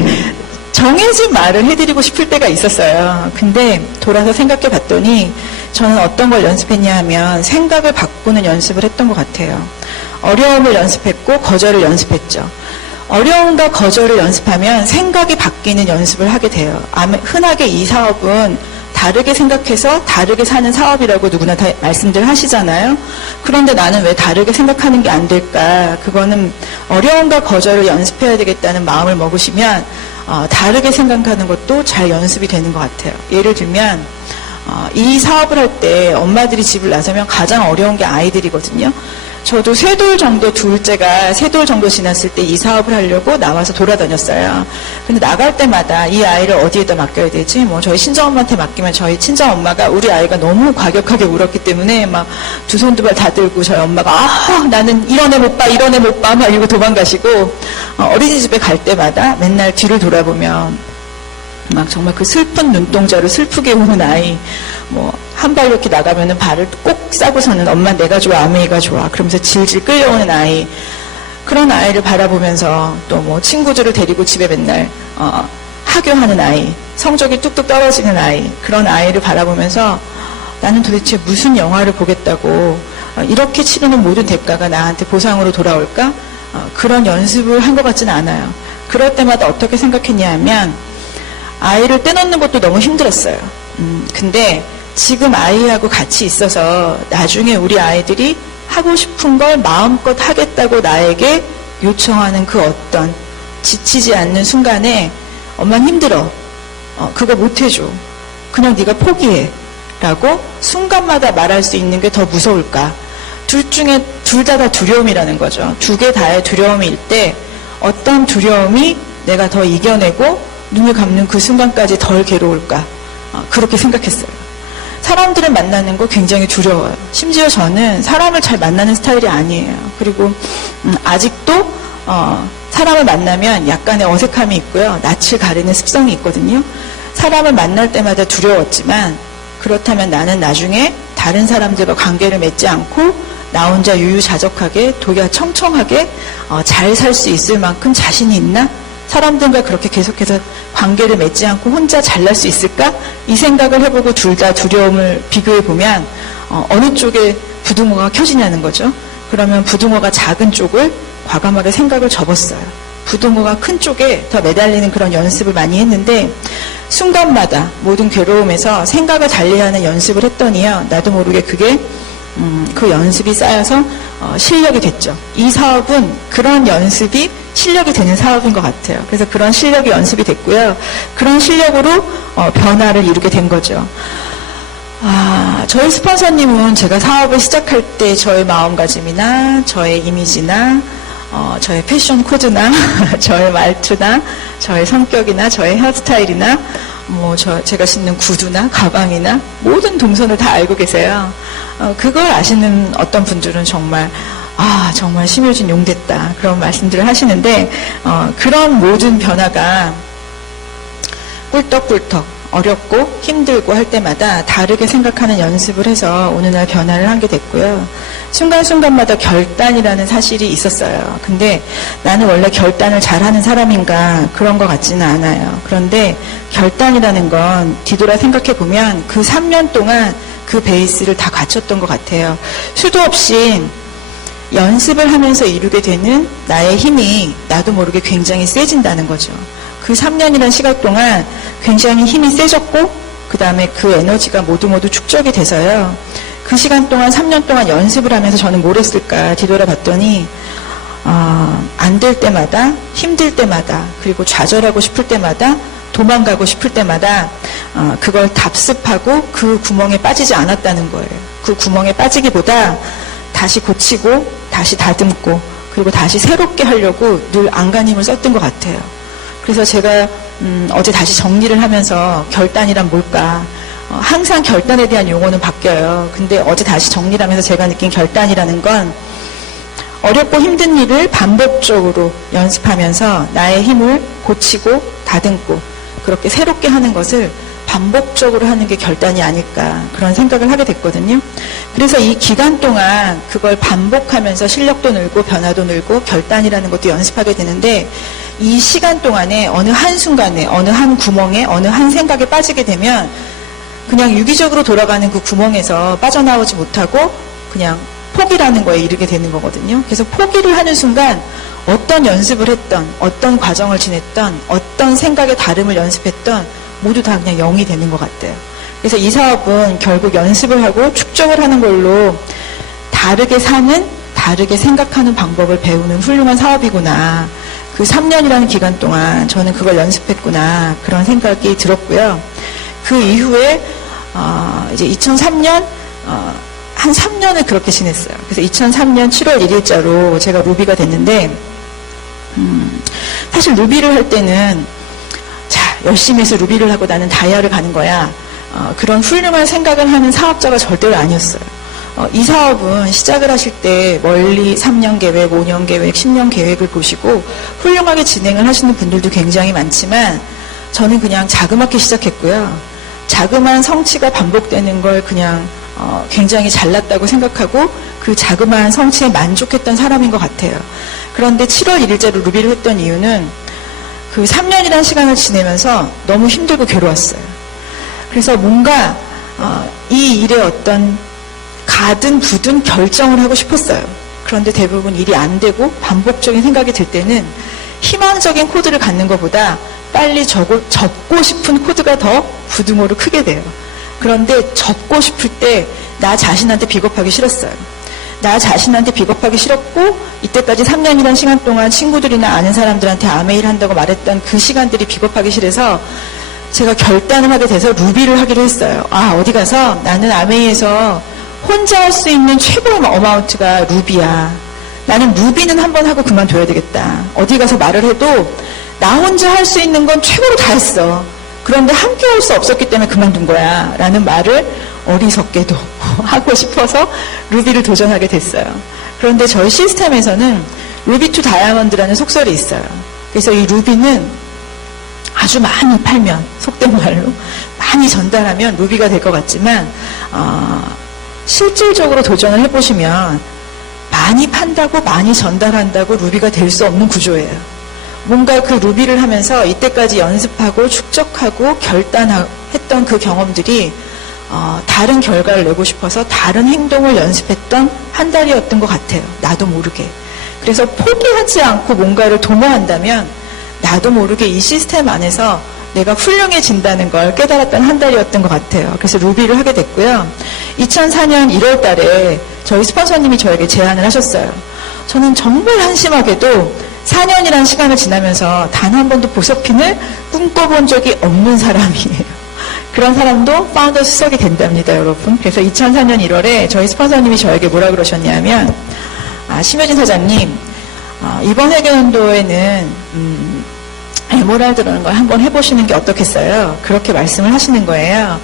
정해진 말을 해드리고 싶을 때가 있었어요. 근데 돌아서 생각해 봤더니 저는 어떤 걸 연습했냐 하면 생각을 바꾸는 연습을 했던 것 같아요. 어려움을 연습했고 거절을 연습했죠. 어려움과 거절을 연습하면 생각이 바뀌는 연습을 하게 돼요. 흔하게 이 사업은 다르게 생각해서 다르게 사는 사업이라고 누구나 다 말씀들 하시잖아요. 그런데 나는 왜 다르게 생각하는 게 안 될까? 그거는 어려움과 거절을 연습해야 되겠다는 마음을 먹으시면 다르게 생각하는 것도 잘 연습이 되는 것 같아요. 예를 들면 이 사업을 할 때 엄마들이 집을 나서면 가장 어려운 게 아이들이거든요. 저도 둘째가 3돌 정도 지났을 때 이 사업을 하려고 나와서 돌아다녔어요. 근데 나갈 때마다 이 아이를 어디에다 맡겨야 되지? 저희 친정엄마한테 맡기면 저희 친정엄마가 우리 아이가 너무 과격하게 울었기 때문에 막 두 손 두 발 다 들고 저희 엄마가 나는 이런 애 못 봐, 이런 애 못 봐, 막 이러고 도망가시고 어린이집에 갈 때마다 맨날 뒤를 돌아보면 막 정말 그 슬픈 눈동자로 슬프게 우는 아이, 한 발 이렇게 나가면은 발을 꼭 싸고서는 엄마 내가 좋아, 아메이가 좋아. 그러면서 질질 끌려오는 아이. 그런 아이를 바라보면서 또 친구들을 데리고 집에 맨날, 하교하는 아이, 성적이 뚝뚝 떨어지는 아이, 그런 아이를 바라보면서 나는 도대체 무슨 영화를 보겠다고 이렇게 치르는 모든 대가가 나한테 보상으로 돌아올까? 그런 연습을 한 것 같지는 않아요. 그럴 때마다 어떻게 생각했냐 하면, 아이를 떼놓는 것도 너무 힘들었어요. 근데 지금 아이하고 같이 있어서 나중에 우리 아이들이 하고 싶은 걸 마음껏 하겠다고 나에게 요청하는 그 어떤 지치지 않는 순간에 엄마는 힘들어. 그거 못 해줘. 그냥 네가 포기해. 라고 순간마다 말할 수 있는 게 더 무서울까? 둘 중에 둘 다 두려움이라는 거죠. 두 개 다의 두려움일 때 어떤 두려움이 내가 더 이겨내고 눈을 감는 그 순간까지 덜 괴로울까? 그렇게 생각했어요. 사람들을 만나는 거 굉장히 두려워요. 심지어 저는 사람을 잘 만나는 스타일이 아니에요. 그리고 아직도 사람을 만나면 약간의 어색함이 있고요. 낯을 가리는 습성이 있거든요. 사람을 만날 때마다 두려웠지만 그렇다면 나는 나중에 다른 사람들과 관계를 맺지 않고 나 혼자 유유자적하게 도야청청하게 잘 살 수 있을 만큼 자신이 있나? 사람들과 그렇게 계속해서 관계를 맺지 않고 혼자 잘날 수 있을까? 이 생각을 해보고 둘 다 두려움을 비교해보면 어느 쪽에 부등호가 켜지냐는 거죠. 그러면 부등호가 작은 쪽을 과감하게 생각을 접었어요. 부등호가 큰 쪽에 더 매달리는 그런 연습을 많이 했는데 순간마다 모든 괴로움에서 생각을 달리하는 연습을 했더니요. 나도 모르게 그게 그 연습이 쌓여서 실력이 됐죠. 이 사업은 그런 연습이 실력이 되는 사업인 것 같아요. 그래서 그런 실력이 연습이 됐고요. 그런 실력으로 변화를 이루게 된 거죠. 저희 스폰서님은 제가 사업을 시작할 때 저의 마음가짐이나 저의 이미지나 저의 패션 코드나 저의 말투나 저의 성격이나 저의 헤어스타일이나 제가 신는 구두나 가방이나 모든 동선을 다 알고 계세요. 그걸 아시는 어떤 분들은 정말 정말 심효진 용됐다 그런 말씀들을 하시는데 그런 모든 변화가 꿀떡꿀떡 어렵고 힘들고 할 때마다 다르게 생각하는 연습을 해서 어느 날 변화를 하게 됐고요. 순간순간마다 결단이라는 사실이 있었어요. 근데 나는 원래 결단을 잘하는 사람인가 그런 것 같지는 않아요. 그런데 결단이라는 건 뒤돌아 생각해보면 그 3년 동안 그 베이스를 다 갖췄던 것 같아요. 수도 없이 연습을 하면서 이루게 되는 나의 힘이 나도 모르게 굉장히 세진다는 거죠. 그 3년이라는 시간 동안 굉장히 힘이 세졌고 그 다음에 그 에너지가 모두 축적이 돼서요. 그 시간 동안 3년 동안 연습을 하면서 저는 뭘 했을까 뒤돌아봤더니 안 될 때마다 힘들 때마다 그리고 좌절하고 싶을 때마다 도망가고 싶을 때마다 그걸 답습하고 그 구멍에 빠지지 않았다는 거예요. 그 구멍에 빠지기보다 다시 고치고 다시 다듬고 그리고 다시 새롭게 하려고 늘 안간힘을 썼던 것 같아요. 그래서 제가 어제 다시 정리를 하면서 결단이란 뭘까? 항상 결단에 대한 용어는 바뀌어요. 근데 어제 다시 정리를 하면서 제가 느낀 결단이라는 건 어렵고 힘든 일을 반복적으로 연습하면서 나의 힘을 고치고 다듬고 그렇게 새롭게 하는 것을 반복적으로 하는 게 결단이 아닐까 그런 생각을 하게 됐거든요. 그래서 이 기간 동안 그걸 반복하면서 실력도 늘고 변화도 늘고 결단이라는 것도 연습하게 되는데 이 시간 동안에 어느 한순간에 어느 한 구멍에 어느 한 생각에 빠지게 되면 그냥 유기적으로 돌아가는 그 구멍에서 빠져나오지 못하고 그냥 포기라는 거에 이르게 되는 거거든요. 그래서 포기를 하는 순간 어떤 연습을 했던 어떤 과정을 지냈던 어떤 생각의 다름을 연습했던 모두 다 그냥 0이 되는 것 같아요. 그래서 이 사업은 결국 연습을 하고 축적을 하는 걸로 다르게 사는 다르게 생각하는 방법을 배우는 훌륭한 사업이구나. 그 3년이라는 기간 동안 저는 그걸 연습했구나 그런 생각이 들었고요. 그 이후에 이제 2003년 한 3년을 그렇게 지냈어요. 그래서 2003년 7월 1일자로 제가 루비가 됐는데 사실 루비를 할 때는 열심히 해서 루비를 하고 나는 다이아를 가는 거야. 그런 훌륭한 생각을 하는 사업자가 절대로 아니었어요. 이 사업은 시작을 하실 때 멀리 3년 계획, 5년 계획, 10년 계획을 보시고 훌륭하게 진행을 하시는 분들도 굉장히 많지만 저는 그냥 자그맣게 시작했고요. 자그마한 성취가 반복되는 걸 그냥 굉장히 잘났다고 생각하고 그 자그마한 성취에 만족했던 사람인 것 같아요. 그런데 7월 1일자로 루비를 했던 이유는 그 3년이라는 시간을 지내면서 너무 힘들고 괴로웠어요. 그래서 뭔가 이 일에 어떤 가든 부든 결정을 하고 싶었어요. 그런데 대부분 일이 안 되고 반복적인 생각이 들 때는 희망적인 코드를 갖는 것보다 빨리 접고 싶은 코드가 더 부등호를 크게 돼요. 그런데 접고 싶을 때 나 자신한테 비겁하기 싫었어요. 나 자신한테 비겁하기 싫었고 이때까지 3년이라는 시간 동안 친구들이나 아는 사람들한테 아메이를 한다고 말했던 그 시간들이 비겁하기 싫어서 제가 결단을 하게 돼서 루비를 하기로 했어요. 어디 가서 나는 아메이에서 혼자 할 수 있는 최고의 어마운트가 루비야. 나는 루비는 한번 하고 그만둬야 되겠다. 어디 가서 말을 해도 나 혼자 할 수 있는 건 최고로 다 했어. 그런데 함께 할 수 없었기 때문에 그만둔 거야. 라는 말을 어리석게도 하고 싶어서 루비를 도전하게 됐어요. 그런데 저희 시스템에서는 루비 투 다이아몬드라는 속설이 있어요. 그래서 이 루비는 아주 많이 팔면, 속된 말로 많이 전달하면 루비가 될 것 같지만 실질적으로 도전을 해보시면 많이 판다고 많이 전달한다고 루비가 될 수 없는 구조예요. 뭔가 그 루비를 하면서 이때까지 연습하고 축적하고 결단했던 그 경험들이 다른 결과를 내고 싶어서 다른 행동을 연습했던 한 달이었던 것 같아요. 나도 모르게. 그래서 포기하지 않고 뭔가를 도모한다면 나도 모르게 이 시스템 안에서 내가 훌륭해진다는 걸 깨달았던 한 달이었던 것 같아요. 그래서 루비를 하게 됐고요. 2004년 1월 달에 저희 스폰서님이 저에게 제안을 하셨어요. 저는 정말 한심하게도 4년이라는 시간을 지나면서 단 한 번도 보석핀을 꿈꿔본 적이 없는 사람이에요. 그런 사람도 파운더 수석이 된답니다, 여러분. 그래서 2004년 1월에 저희 스폰서님이 저에게 뭐라 그러셨냐면, 심효진 사장님, 이번 회계연도에는 에메랄드라는 걸 한번 해보시는 게 어떻겠어요? 그렇게 말씀을 하시는 거예요.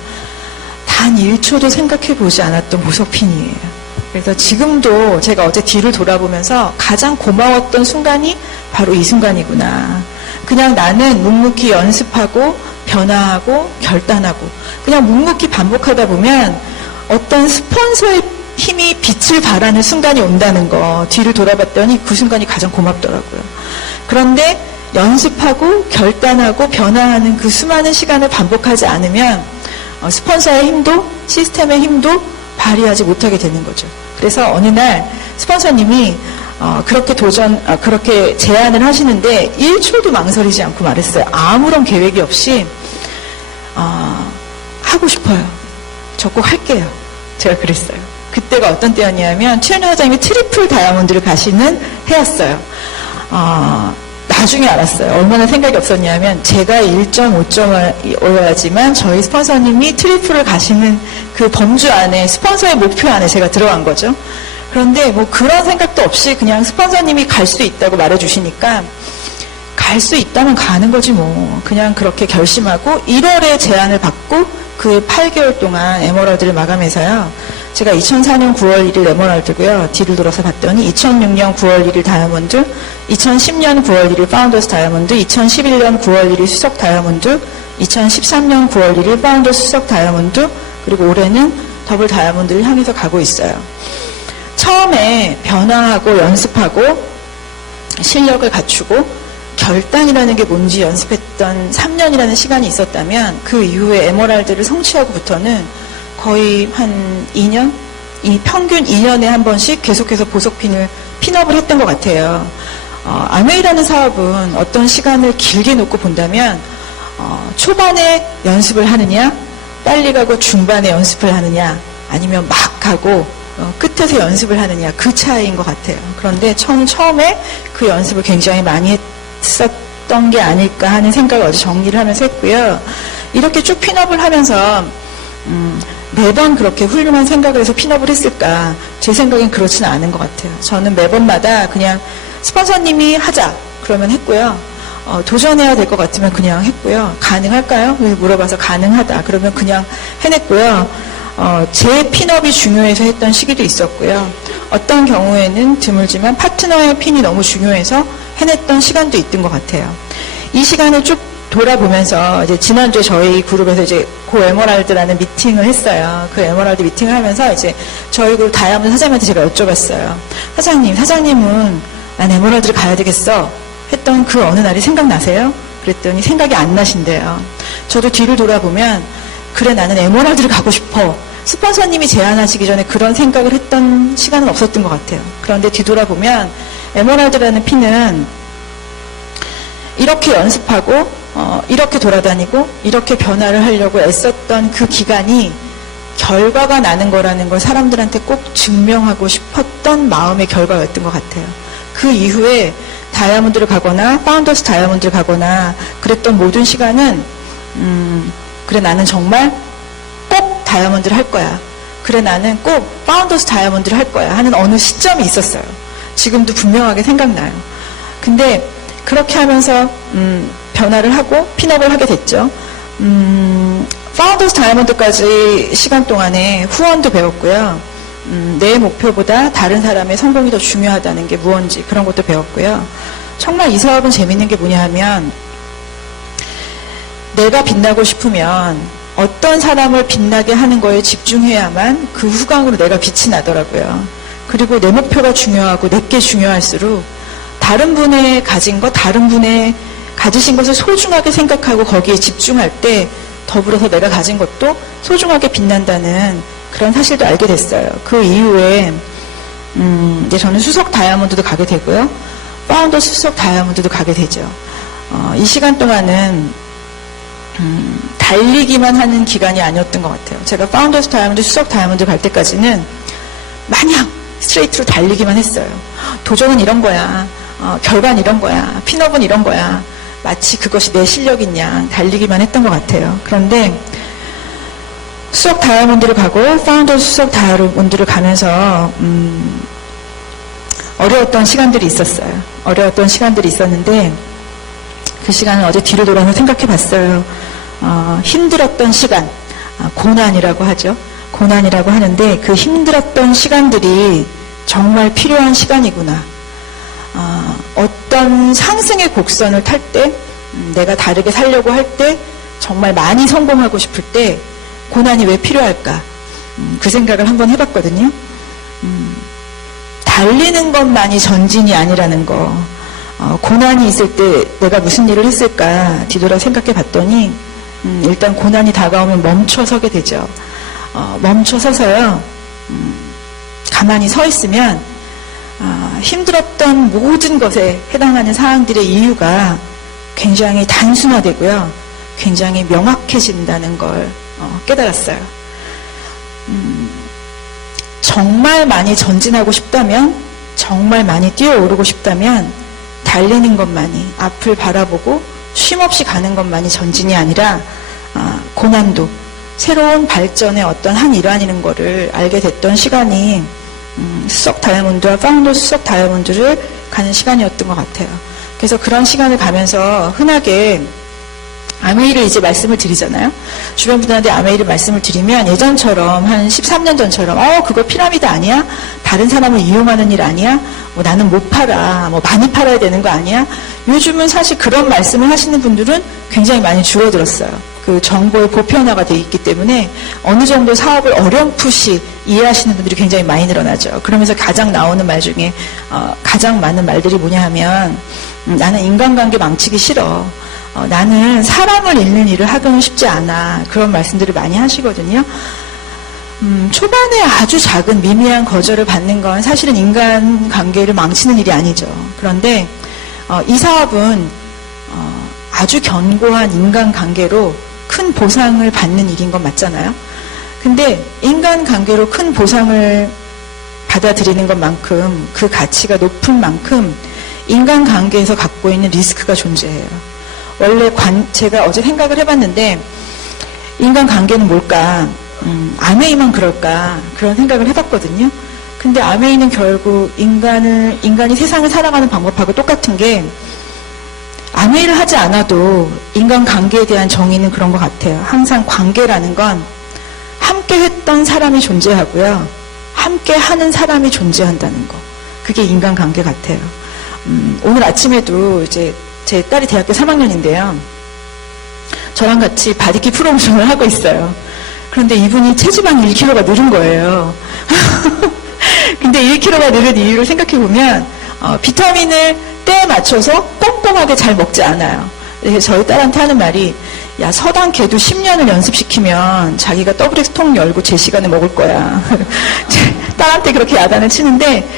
단 1초도 생각해보지 않았던 보석핀이에요. 그래서 지금도 제가 어제 뒤를 돌아보면서 가장 고마웠던 순간이 바로 이 순간이구나. 그냥 나는 묵묵히 연습하고 변화하고 결단하고 그냥 묵묵히 반복하다 보면 어떤 스폰서의 힘이 빛을 발하는 순간이 온다는 거 뒤를 돌아봤더니 그 순간이 가장 고맙더라고요. 그런데 연습하고 결단하고 변화하는 그 수많은 시간을 반복하지 않으면 스폰서의 힘도 시스템의 힘도 발휘하지 못하게 되는 거죠. 그래서 어느 날 스폰서님이 그렇게 제안을 하시는데 1초도 망설이지 않고 말했어요. 아무런 계획이 없이 하고 싶어요. 저 꼭 할게요. 제가 그랬어요. 그때가 어떤 때였냐면 최은희 사장님이 트리플 다이아몬드를 가시는 해였어요. 나중에 알았어요. 얼마나 생각이 없었냐면 제가 1.5점을 올라야지만 저희 스폰서님이 트리플을 가시는 그 범주 안에 스폰서의 목표 안에 제가 들어간 거죠. 그런데 뭐 그런 생각도 없이 그냥 스폰서님이 갈 수 있다고 말해주시니까 갈 수 있다면 가는 거지 뭐. 그냥 그렇게 결심하고 1월에 제안을 받고 그 8개월 동안 에메랄드를 마감해서요. 제가 2004년 9월 1일 에메랄드고요. 뒤를 돌아서 봤더니 2006년 9월 1일 다이아몬드, 2010년 9월 1일 파운더스 다이아몬드, 2011년 9월 1일 수석 다이아몬드, 2013년 9월 1일 파운더스 수석 다이아몬드, 그리고 올해는 더블 다이아몬드를 향해서 가고 있어요. 처음에 변화하고 연습하고 실력을 갖추고 결단이라는 게 뭔지 연습했던 3년이라는 시간이 있었다면 그 이후에 에메랄드를 성취하고부터는 거의 한 2년? 평균 2년에 한 번씩 계속해서 보석핀을 핀업을 했던 것 같아요. 아메이라는 사업은 어떤 시간을 길게 놓고 본다면 초반에 연습을 하느냐, 빨리 가고 중반에 연습을 하느냐, 아니면 막 가고 끝에서 연습을 하느냐, 그 차이인 것 같아요. 그런데 처음에 그 연습을 굉장히 많이 했었던 게 아닐까 하는 생각을 어제 정리를 하면서 했고요. 이렇게 쭉 핀업을 하면서 매번 그렇게 훌륭한 생각을 해서 핀업을 했을까? 제 생각엔 그렇지는 않은 것 같아요. 저는 매번마다 그냥 스폰서님이 하자 그러면 했고요. 도전해야 될 것 같으면 그냥 했고요. 가능할까요? 물어봐서 가능하다 그러면 그냥 해냈고요. 제 핀업이 중요해서 했던 시기도 있었고요. 어떤 경우에는 드물지만 파트너의 핀이 너무 중요해서 해냈던 시간도 있던 것 같아요. 이 시간을 쭉 돌아보면서 이제 지난주에 저희 그룹에서 이제 고 에메랄드라는 미팅을 했어요. 그 에메랄드 미팅을 하면서 이제 저희 그룹 다이아몬드 사장님한테 제가 여쭤봤어요. 사장님은 난 에메랄드를 가야 되겠어 했던 그 어느 날이 생각나세요? 그랬더니 생각이 안 나신대요. 저도 뒤를 돌아보면 그래 나는 에메랄드를 가고 싶어. 스폰서님이 제안하시기 전에 그런 생각을 했던 시간은 없었던 것 같아요. 그런데 뒤돌아보면 에메랄드라는 핀은 이렇게 연습하고 이렇게 돌아다니고 이렇게 변화를 하려고 애썼던 그 기간이 결과가 나는 거라는 걸 사람들한테 꼭 증명하고 싶었던 마음의 결과였던 것 같아요. 그 이후에 다이아몬드를 가거나 파운더스 다이아몬드를 가거나 그랬던 모든 시간은 그래 나는 정말 꼭 다이아몬드를 할 거야. 그래 나는 꼭 파운더스 다이아몬드를 할 거야 하는 어느 시점이 있었어요. 지금도 분명하게 생각나요. 근데 그렇게 하면서 변화를 하고 핀업을 하게 됐죠. 파운더스 다이아몬드까지 시간 동안에 후원도 배웠고요. 내 목표보다 다른 사람의 성공이 더 중요하다는 게 무언지 그런 것도 배웠고요. 정말 이 사업은 재밌는 게 뭐냐 하면 내가 빛나고 싶으면 어떤 사람을 빛나게 하는 거에 집중해야만 그 후광으로 내가 빛이 나더라고요. 그리고 내 목표가 중요하고 내게 중요할수록 다른 분의 가진 것, 다른 분의 가지신 것을 소중하게 생각하고 거기에 집중할 때 더불어서 내가 가진 것도 소중하게 빛난다는 그런 사실도 알게 됐어요. 그 이후에 이제 저는 수석 다이아몬드도 가게 되고요. 파운더 수석 다이아몬드도 가게 되죠. 이 시간 동안은 달리기만 하는 기간이 아니었던 것 같아요. 제가 파운더스 다이아몬드, 수석 다이아몬드 갈 때까지는 마냥 스트레이트로 달리기만 했어요. 도전은 이런 거야. 결과는 이런 거야. 핀업은 이런 거야. 마치 그것이 내 실력인 양 달리기만 했던 것 같아요. 그런데 수석 다이아몬드를 가고 파운더 수석 다이아몬드를 가면서 어려웠던 시간들이 있었어요. 어려웠던 시간들이 있었는데 그 시간을 어제 뒤로 돌아서 생각해 봤어요. 힘들었던 시간, 고난이라고 하죠. 고난이라고 하는데 그 힘들었던 시간들이 정말 필요한 시간이구나. 어떤 상승의 곡선을 탈 때, 내가 다르게 살려고 할 때, 정말 많이 성공하고 싶을 때 고난이 왜 필요할까? 그 생각을 한번 해봤거든요. 달리는 것만이 전진이 아니라는 거. 고난이 있을 때 내가 무슨 일을 했을까 뒤돌아 생각해 봤더니 일단 고난이 다가오면 멈춰서게 되죠. 멈춰서서요. 가만히 서 있으면 힘들었던 모든 것에 해당하는 사항들의 이유가 굉장히 단순화되고요. 굉장히 명확해진다는 걸 깨달았어요. 정말 많이 전진하고 싶다면, 정말 많이 뛰어오르고 싶다면 달리는 것만이, 앞을 바라보고 쉼없이 가는 것만이 전진이 아니라 고난도, 새로운 발전의 어떤 한 일환이라는 거를 알게 됐던 시간이 수석 다이아몬드와 파운더 수석 다이아몬드를 가는 시간이었던 것 같아요. 그래서 그런 시간을 가면서 흔하게 아메이를 이제 말씀을 드리잖아요. 주변 분들한테 아메이를 말씀을 드리면 예전처럼 한 13년 전처럼 그거 피라미드 아니야? 다른 사람을 이용하는 일 아니야? 뭐 나는 못 팔아. 뭐 많이 팔아야 되는 거 아니야? 요즘은 사실 그런 말씀을 하시는 분들은 굉장히 많이 줄어들었어요. 그 정보의 보편화가 돼 있기 때문에 어느 정도 사업을 어렴풋이 이해하시는 분들이 굉장히 많이 늘어나죠. 그러면서 가장 나오는 말 중에 가장 많은 말들이 뭐냐 하면 나는 인간관계 망치기 싫어. 나는 사람을 잃는 일을 하고는 싶지 않아. 그런 말씀들을 많이 하시거든요. 초반에 아주 작은 미미한 거절을 받는 건 사실은 인간관계를 망치는 일이 아니죠. 그런데 이 사업은 아주 견고한 인간관계로 큰 보상을 받는 일인 건 맞잖아요. 근데 인간관계로 큰 보상을 받아들이는 것만큼 그 가치가 높은 만큼 인간관계에서 갖고 있는 리스크가 존재해요. 원래 제가 어제 생각을 해봤는데 인간관계는 뭘까? 아메이만 그럴까? 그런 생각을 해봤거든요. 근데 아메이는 결국 인간이 세상을 살아가는 방법하고 똑같은 게 아메이를 하지 않아도 인간관계에 대한 정의는 그런 것 같아요. 항상 관계라는 건 함께 했던 사람이 존재하고요. 함께 하는 사람이 존재한다는 거. 그게 인간관계 같아요. 오늘 아침에도 이제 제 딸이 대학교 3학년인데요. 저랑 같이 바디키 프로모션을 하고 있어요. 그런데 이분이 체지방이 1kg가 늘은 거예요. 근데 1kg가 늘은 이유를 생각해보면 비타민을 때에 맞춰서 꼼꼼하게 잘 먹지 않아요. 그래서 저희 딸한테 하는 말이 야 서당 걔도 10년을 연습시키면 자기가 더블엑스 통 열고 제 시간에 먹을 거야. 딸한테 그렇게 야단을 치는데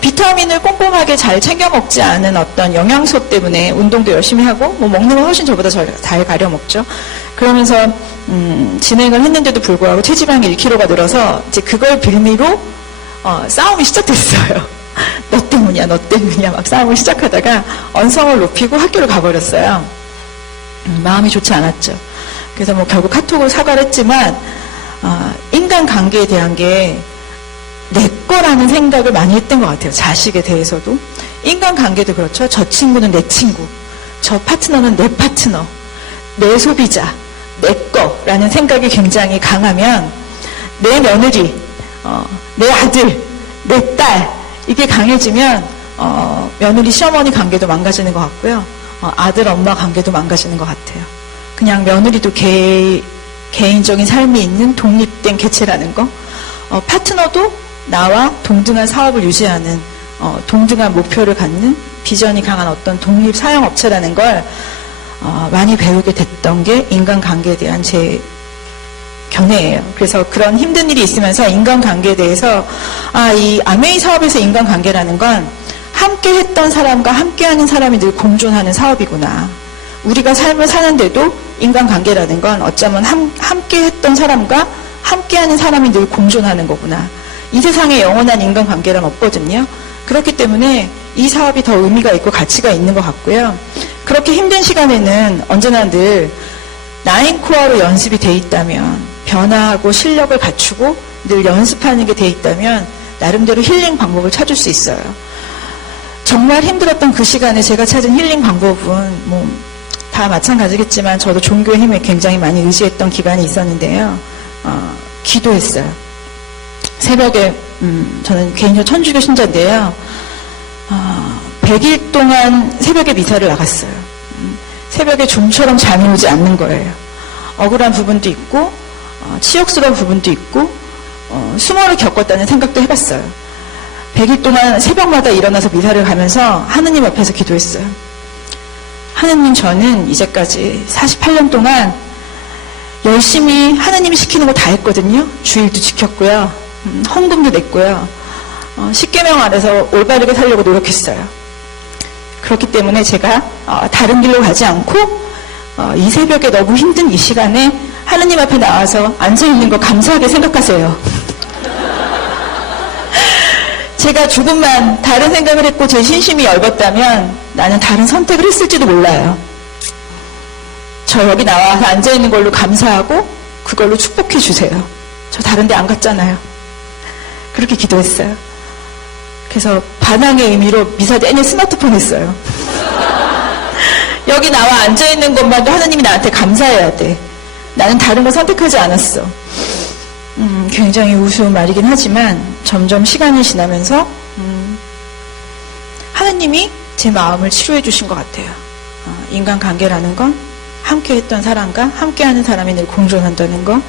비타민을 꼼꼼하게 잘 챙겨 먹지 않은 어떤 영양소 때문에 운동도 열심히 하고 뭐 먹는 건 훨씬 저보다 잘 가려 먹죠. 그러면서 진행을 했는데도 불구하고 체지방이 1kg가 늘어서 이제 그걸 빌미로 싸움이 시작됐어요. 너 때문이야 막 싸움을 시작하다가 언성을 높이고 학교를 가버렸어요. 마음이 좋지 않았죠. 그래서 뭐 결국 카톡으로 사과를 했지만 인간관계에 대한 게 내 거라는 생각을 많이 했던 것 같아요. 자식에 대해서도. 인간관계도 그렇죠. 저 친구는 내 친구, 저 파트너는 내 파트너, 내 소비자, 내 거라는 생각이 굉장히 강하면 내 며느리, 내 아들, 내 딸 이게 강해지면 며느리 시어머니 관계도 망가지는 것 같고요. 아들 엄마 관계도 망가지는 것 같아요. 그냥 며느리도 개인적인 삶이 있는 독립된 개체라는 거. 파트너도 나와 동등한 사업을 유지하는 동등한 목표를 갖는 비전이 강한 어떤 독립 사용업체라는 걸 많이 배우게 됐던 게 인간관계에 대한 제 견해예요. 그래서 그런 힘든 일이 있으면서 인간관계에 대해서 이 아메이 사업에서 인간관계라는 건 함께 했던 사람과 함께하는 사람이 늘 공존하는 사업이구나. 우리가 삶을 사는데도 인간관계라는 건 어쩌면 함께 했던 사람과 함께하는 사람이 늘 공존하는 거구나. 이 세상에 영원한 인간관계란 없거든요. 그렇기 때문에 이 사업이 더 의미가 있고 가치가 있는 것 같고요. 그렇게 힘든 시간에는 언제나 늘 9코어로 연습이 돼 있다면, 변화하고 실력을 갖추고 늘 연습하는 게 돼 있다면 나름대로 힐링 방법을 찾을 수 있어요. 정말 힘들었던 그 시간에 제가 찾은 힐링 방법은 뭐 다 마찬가지겠지만 저도 종교의 힘에 굉장히 많이 의지했던 기간이 있었는데요. 기도했어요. 새벽에 저는 개인적으로 천주교 신자인데요. 100일 동안 새벽에 미사를 나갔어요. 새벽에 좀처럼 잠이 오지 않는 거예요. 억울한 부분도 있고 치욕스러운 부분도 있고 수모를 겪었다는 생각도 해봤어요. 100일 동안 새벽마다 일어나서 미사를 가면서 하느님 앞에서 기도했어요. 하느님, 저는 이제까지 48년 동안 열심히 하느님이 시키는 거 다 했거든요. 주일도 지켰고요. 헌금도 냈고요. 십계명 안에서 올바르게 살려고 노력했어요. 그렇기 때문에 제가 다른 길로 가지 않고 이 새벽에 너무 힘든 이 시간에 하느님 앞에 나와서 앉아있는 거 감사하게 생각하세요. 제가 조금만 다른 생각을 했고 제 신심이 얇았다면 나는 다른 선택을 했을지도 몰라요. 저 여기 나와서 앉아있는 걸로 감사하고 그걸로 축복해 주세요. 저 다른 데 안 갔잖아요. 그렇게 기도했어요. 그래서 반항의 의미로 미사 내내 스마트폰 했어요. 여기 나와 앉아있는 것만도 하나님이 나한테 감사해야 돼. 나는 다른 거 선택하지 않았어. 굉장히 우스운 말이긴 하지만 점점 시간이 지나면서 하나님이 제 마음을 치료해 주신 것 같아요. 인간관계라는 건 함께했던 사람과 함께하는 사람이 늘 공존한다는 거,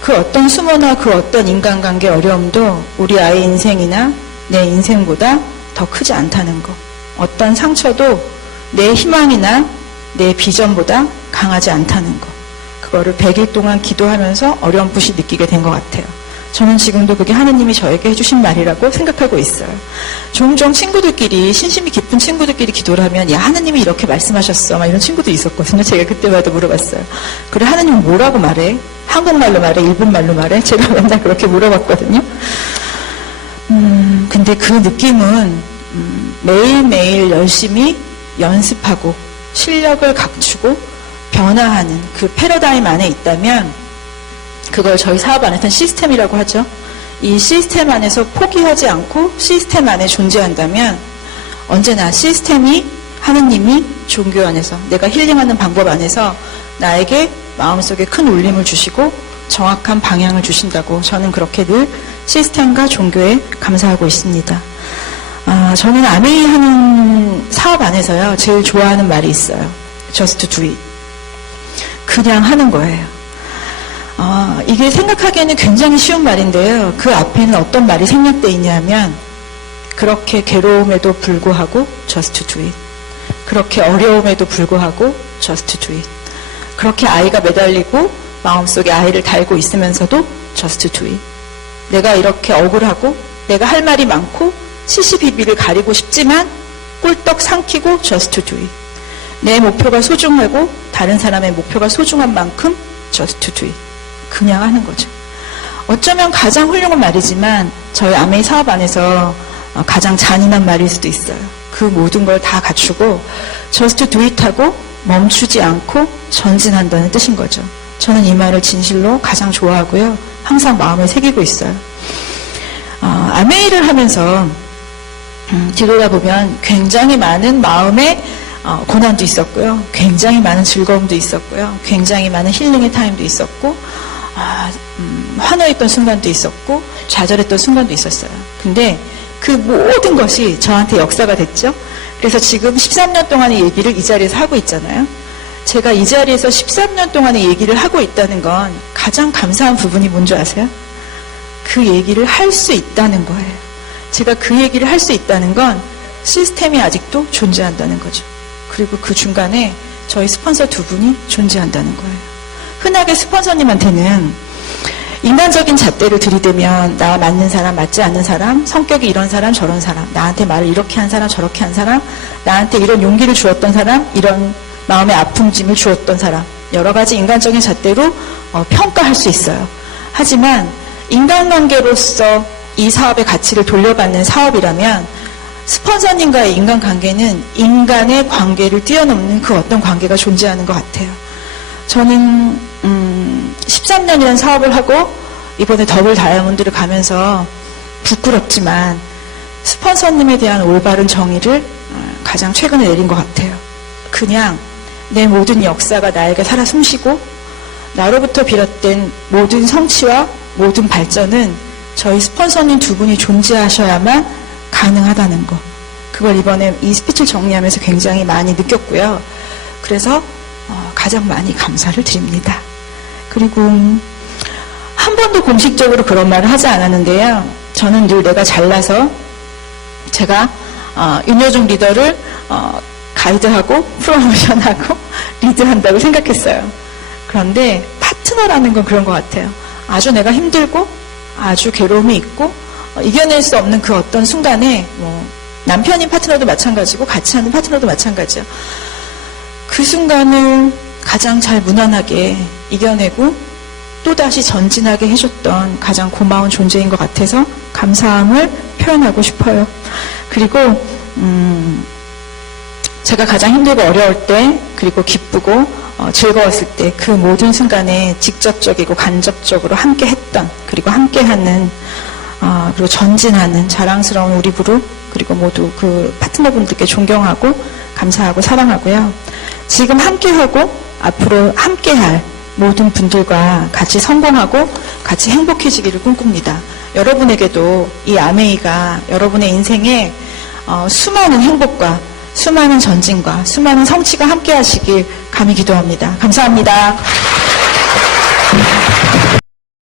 그 어떤 수모나 그 어떤 인간관계 어려움도 우리 아이 인생이나 내 인생보다 더 크지 않다는 거, 어떤 상처도 내 희망이나 내 비전보다 강하지 않다는 거, 그거를 100일 동안 기도하면서 어렴풋이 느끼게 된 것 같아요. 저는 지금도 그게 하느님이 저에게 해주신 말이라고 생각하고 있어요. 종종 친구들끼리, 신심이 깊은 친구들끼리 기도를 하면, 야, 하느님이 이렇게 말씀하셨어. 막 이런 친구도 있었거든요. 제가 그때마다 물어봤어요. 그래, 하느님은 뭐라고 말해? 한국말로 말해? 일본말로 말해? 제가 맨날 그렇게 물어봤거든요. 근데 그 느낌은 매일매일 열심히 연습하고 실력을 갖추고 변화하는 그 패러다임 안에 있다면, 그걸 저희 사업 안에서는 시스템이라고 하죠. 이 시스템 안에서 포기하지 않고 시스템 안에 존재한다면 언제나 시스템이, 하느님이 종교 안에서, 내가 힐링하는 방법 안에서 나에게 마음속에 큰 울림을 주시고 정확한 방향을 주신다고, 저는 그렇게 늘 시스템과 종교에 감사하고 있습니다. 저는 아메이 하는 사업 안에서요, 제일 좋아하는 말이 있어요. Just do it. 그냥 하는 거예요. 이게 생각하기에는 굉장히 쉬운 말인데요. 그 앞에는 어떤 말이 생략되어 있냐면, 그렇게 괴로움에도 불구하고 just do it. 그렇게 어려움에도 불구하고 just do it. 그렇게 아이가 매달리고 마음속에 아이를 달고 있으면서도 just do it. 내가 이렇게 억울하고 내가 할 말이 많고 시시비비를 가리고 싶지만 꿀떡 삼키고 just do it. 내 목표가 소중하고 다른 사람의 목표가 소중한 만큼 just do it. 그냥 하는 거죠. 어쩌면 가장 훌륭한 말이지만 저희 아메이 사업 안에서 가장 잔인한 말일 수도 있어요. 그 모든 걸 다 갖추고 just do it 하고 멈추지 않고 전진한다는 뜻인 거죠. 저는 이 말을 진실로 가장 좋아하고요. 항상 마음에 새기고 있어요. 아메이를 하면서 뒤돌아보면 굉장히 많은 마음의 고난도 있었고요. 굉장히 많은 즐거움도 있었고요. 굉장히 많은 힐링의 타임도 있었고, 환호했던 순간도 있었고, 좌절했던 순간도 있었어요. 근데 그 모든 것이 저한테 역사가 됐죠. 그래서 지금 13년 동안의 얘기를 이 자리에서 하고 있잖아요. 제가 이 자리에서 13년 동안의 얘기를 하고 있다는 건 가장 감사한 부분이 뭔지 아세요? 그 얘기를 할 수 있다는 거예요. 제가 그 얘기를 할 수 있다는 건 시스템이 아직도 존재한다는 거죠. 그리고 그 중간에 저희 스폰서 두 분이 존재한다는 거예요. 흔하게 스폰서님한테는 인간적인 잣대를 들이대면 나 맞는 사람, 맞지 않는 사람, 성격이 이런 사람, 저런 사람, 나한테 말을 이렇게 한 사람, 저렇게 한 사람, 나한테 이런 용기를 주었던 사람, 이런 마음의 아픔짐을 주었던 사람, 여러 가지 인간적인 잣대로 평가할 수 있어요. 하지만 인간관계로서 이 사업의 가치를 돌려받는 사업이라면 스폰서님과의 인간관계는 인간의 관계를 뛰어넘는 그 어떤 관계가 존재하는 것 같아요. 저는 13년이라는 사업을 하고 이번에 더블 다이아몬드를 가면서 부끄럽지만 스폰서님에 대한 올바른 정의를 가장 최근에 내린 것 같아요. 그냥 내 모든 역사가 나에게 살아 숨쉬고 나로부터 비롯된 모든 성취와 모든 발전은 저희 스폰서님 두 분이 존재하셔야만 가능하다는 거. 그걸 이번에 이 스피치를 정리하면서 굉장히 많이 느꼈고요. 그래서 가장 많이 감사를 드립니다. 그리고 한 번도 공식적으로 그런 말을 하지 않았는데요. 저는 늘 내가 잘나서 제가 윤여정 리더를 가이드하고 프로모션하고 리드한다고 생각했어요. 그런데 파트너라는 건 그런 것 같아요. 아주 내가 힘들고 아주 괴로움이 있고 이겨낼 수 없는 그 어떤 순간에 남편인 파트너도 마찬가지고 같이 하는 파트너도 마찬가지예요. 그 순간을 가장 잘 무난하게 이겨내고 또다시 전진하게 해줬던 가장 고마운 존재인 것 같아서 감사함을 표현하고 싶어요. 그리고 제가 가장 힘들고 어려울 때 그리고 기쁘고 즐거웠을 때 그 모든 순간에 직접적이고 간접적으로 함께 했던 그리고 함께하는 그리고 전진하는 자랑스러운 우리 그룹 그리고 모두 그 파트너분들께 존경하고 감사하고 사랑하고요. 지금 함께하고 앞으로 함께할 모든 분들과 같이 성공하고 같이 행복해지기를 꿈꿉니다. 여러분에게도 이 아메이가 여러분의 인생에 수많은 행복과 수많은 전진과 수많은 성취가 함께 하시길 감히 기도합니다. 감사합니다.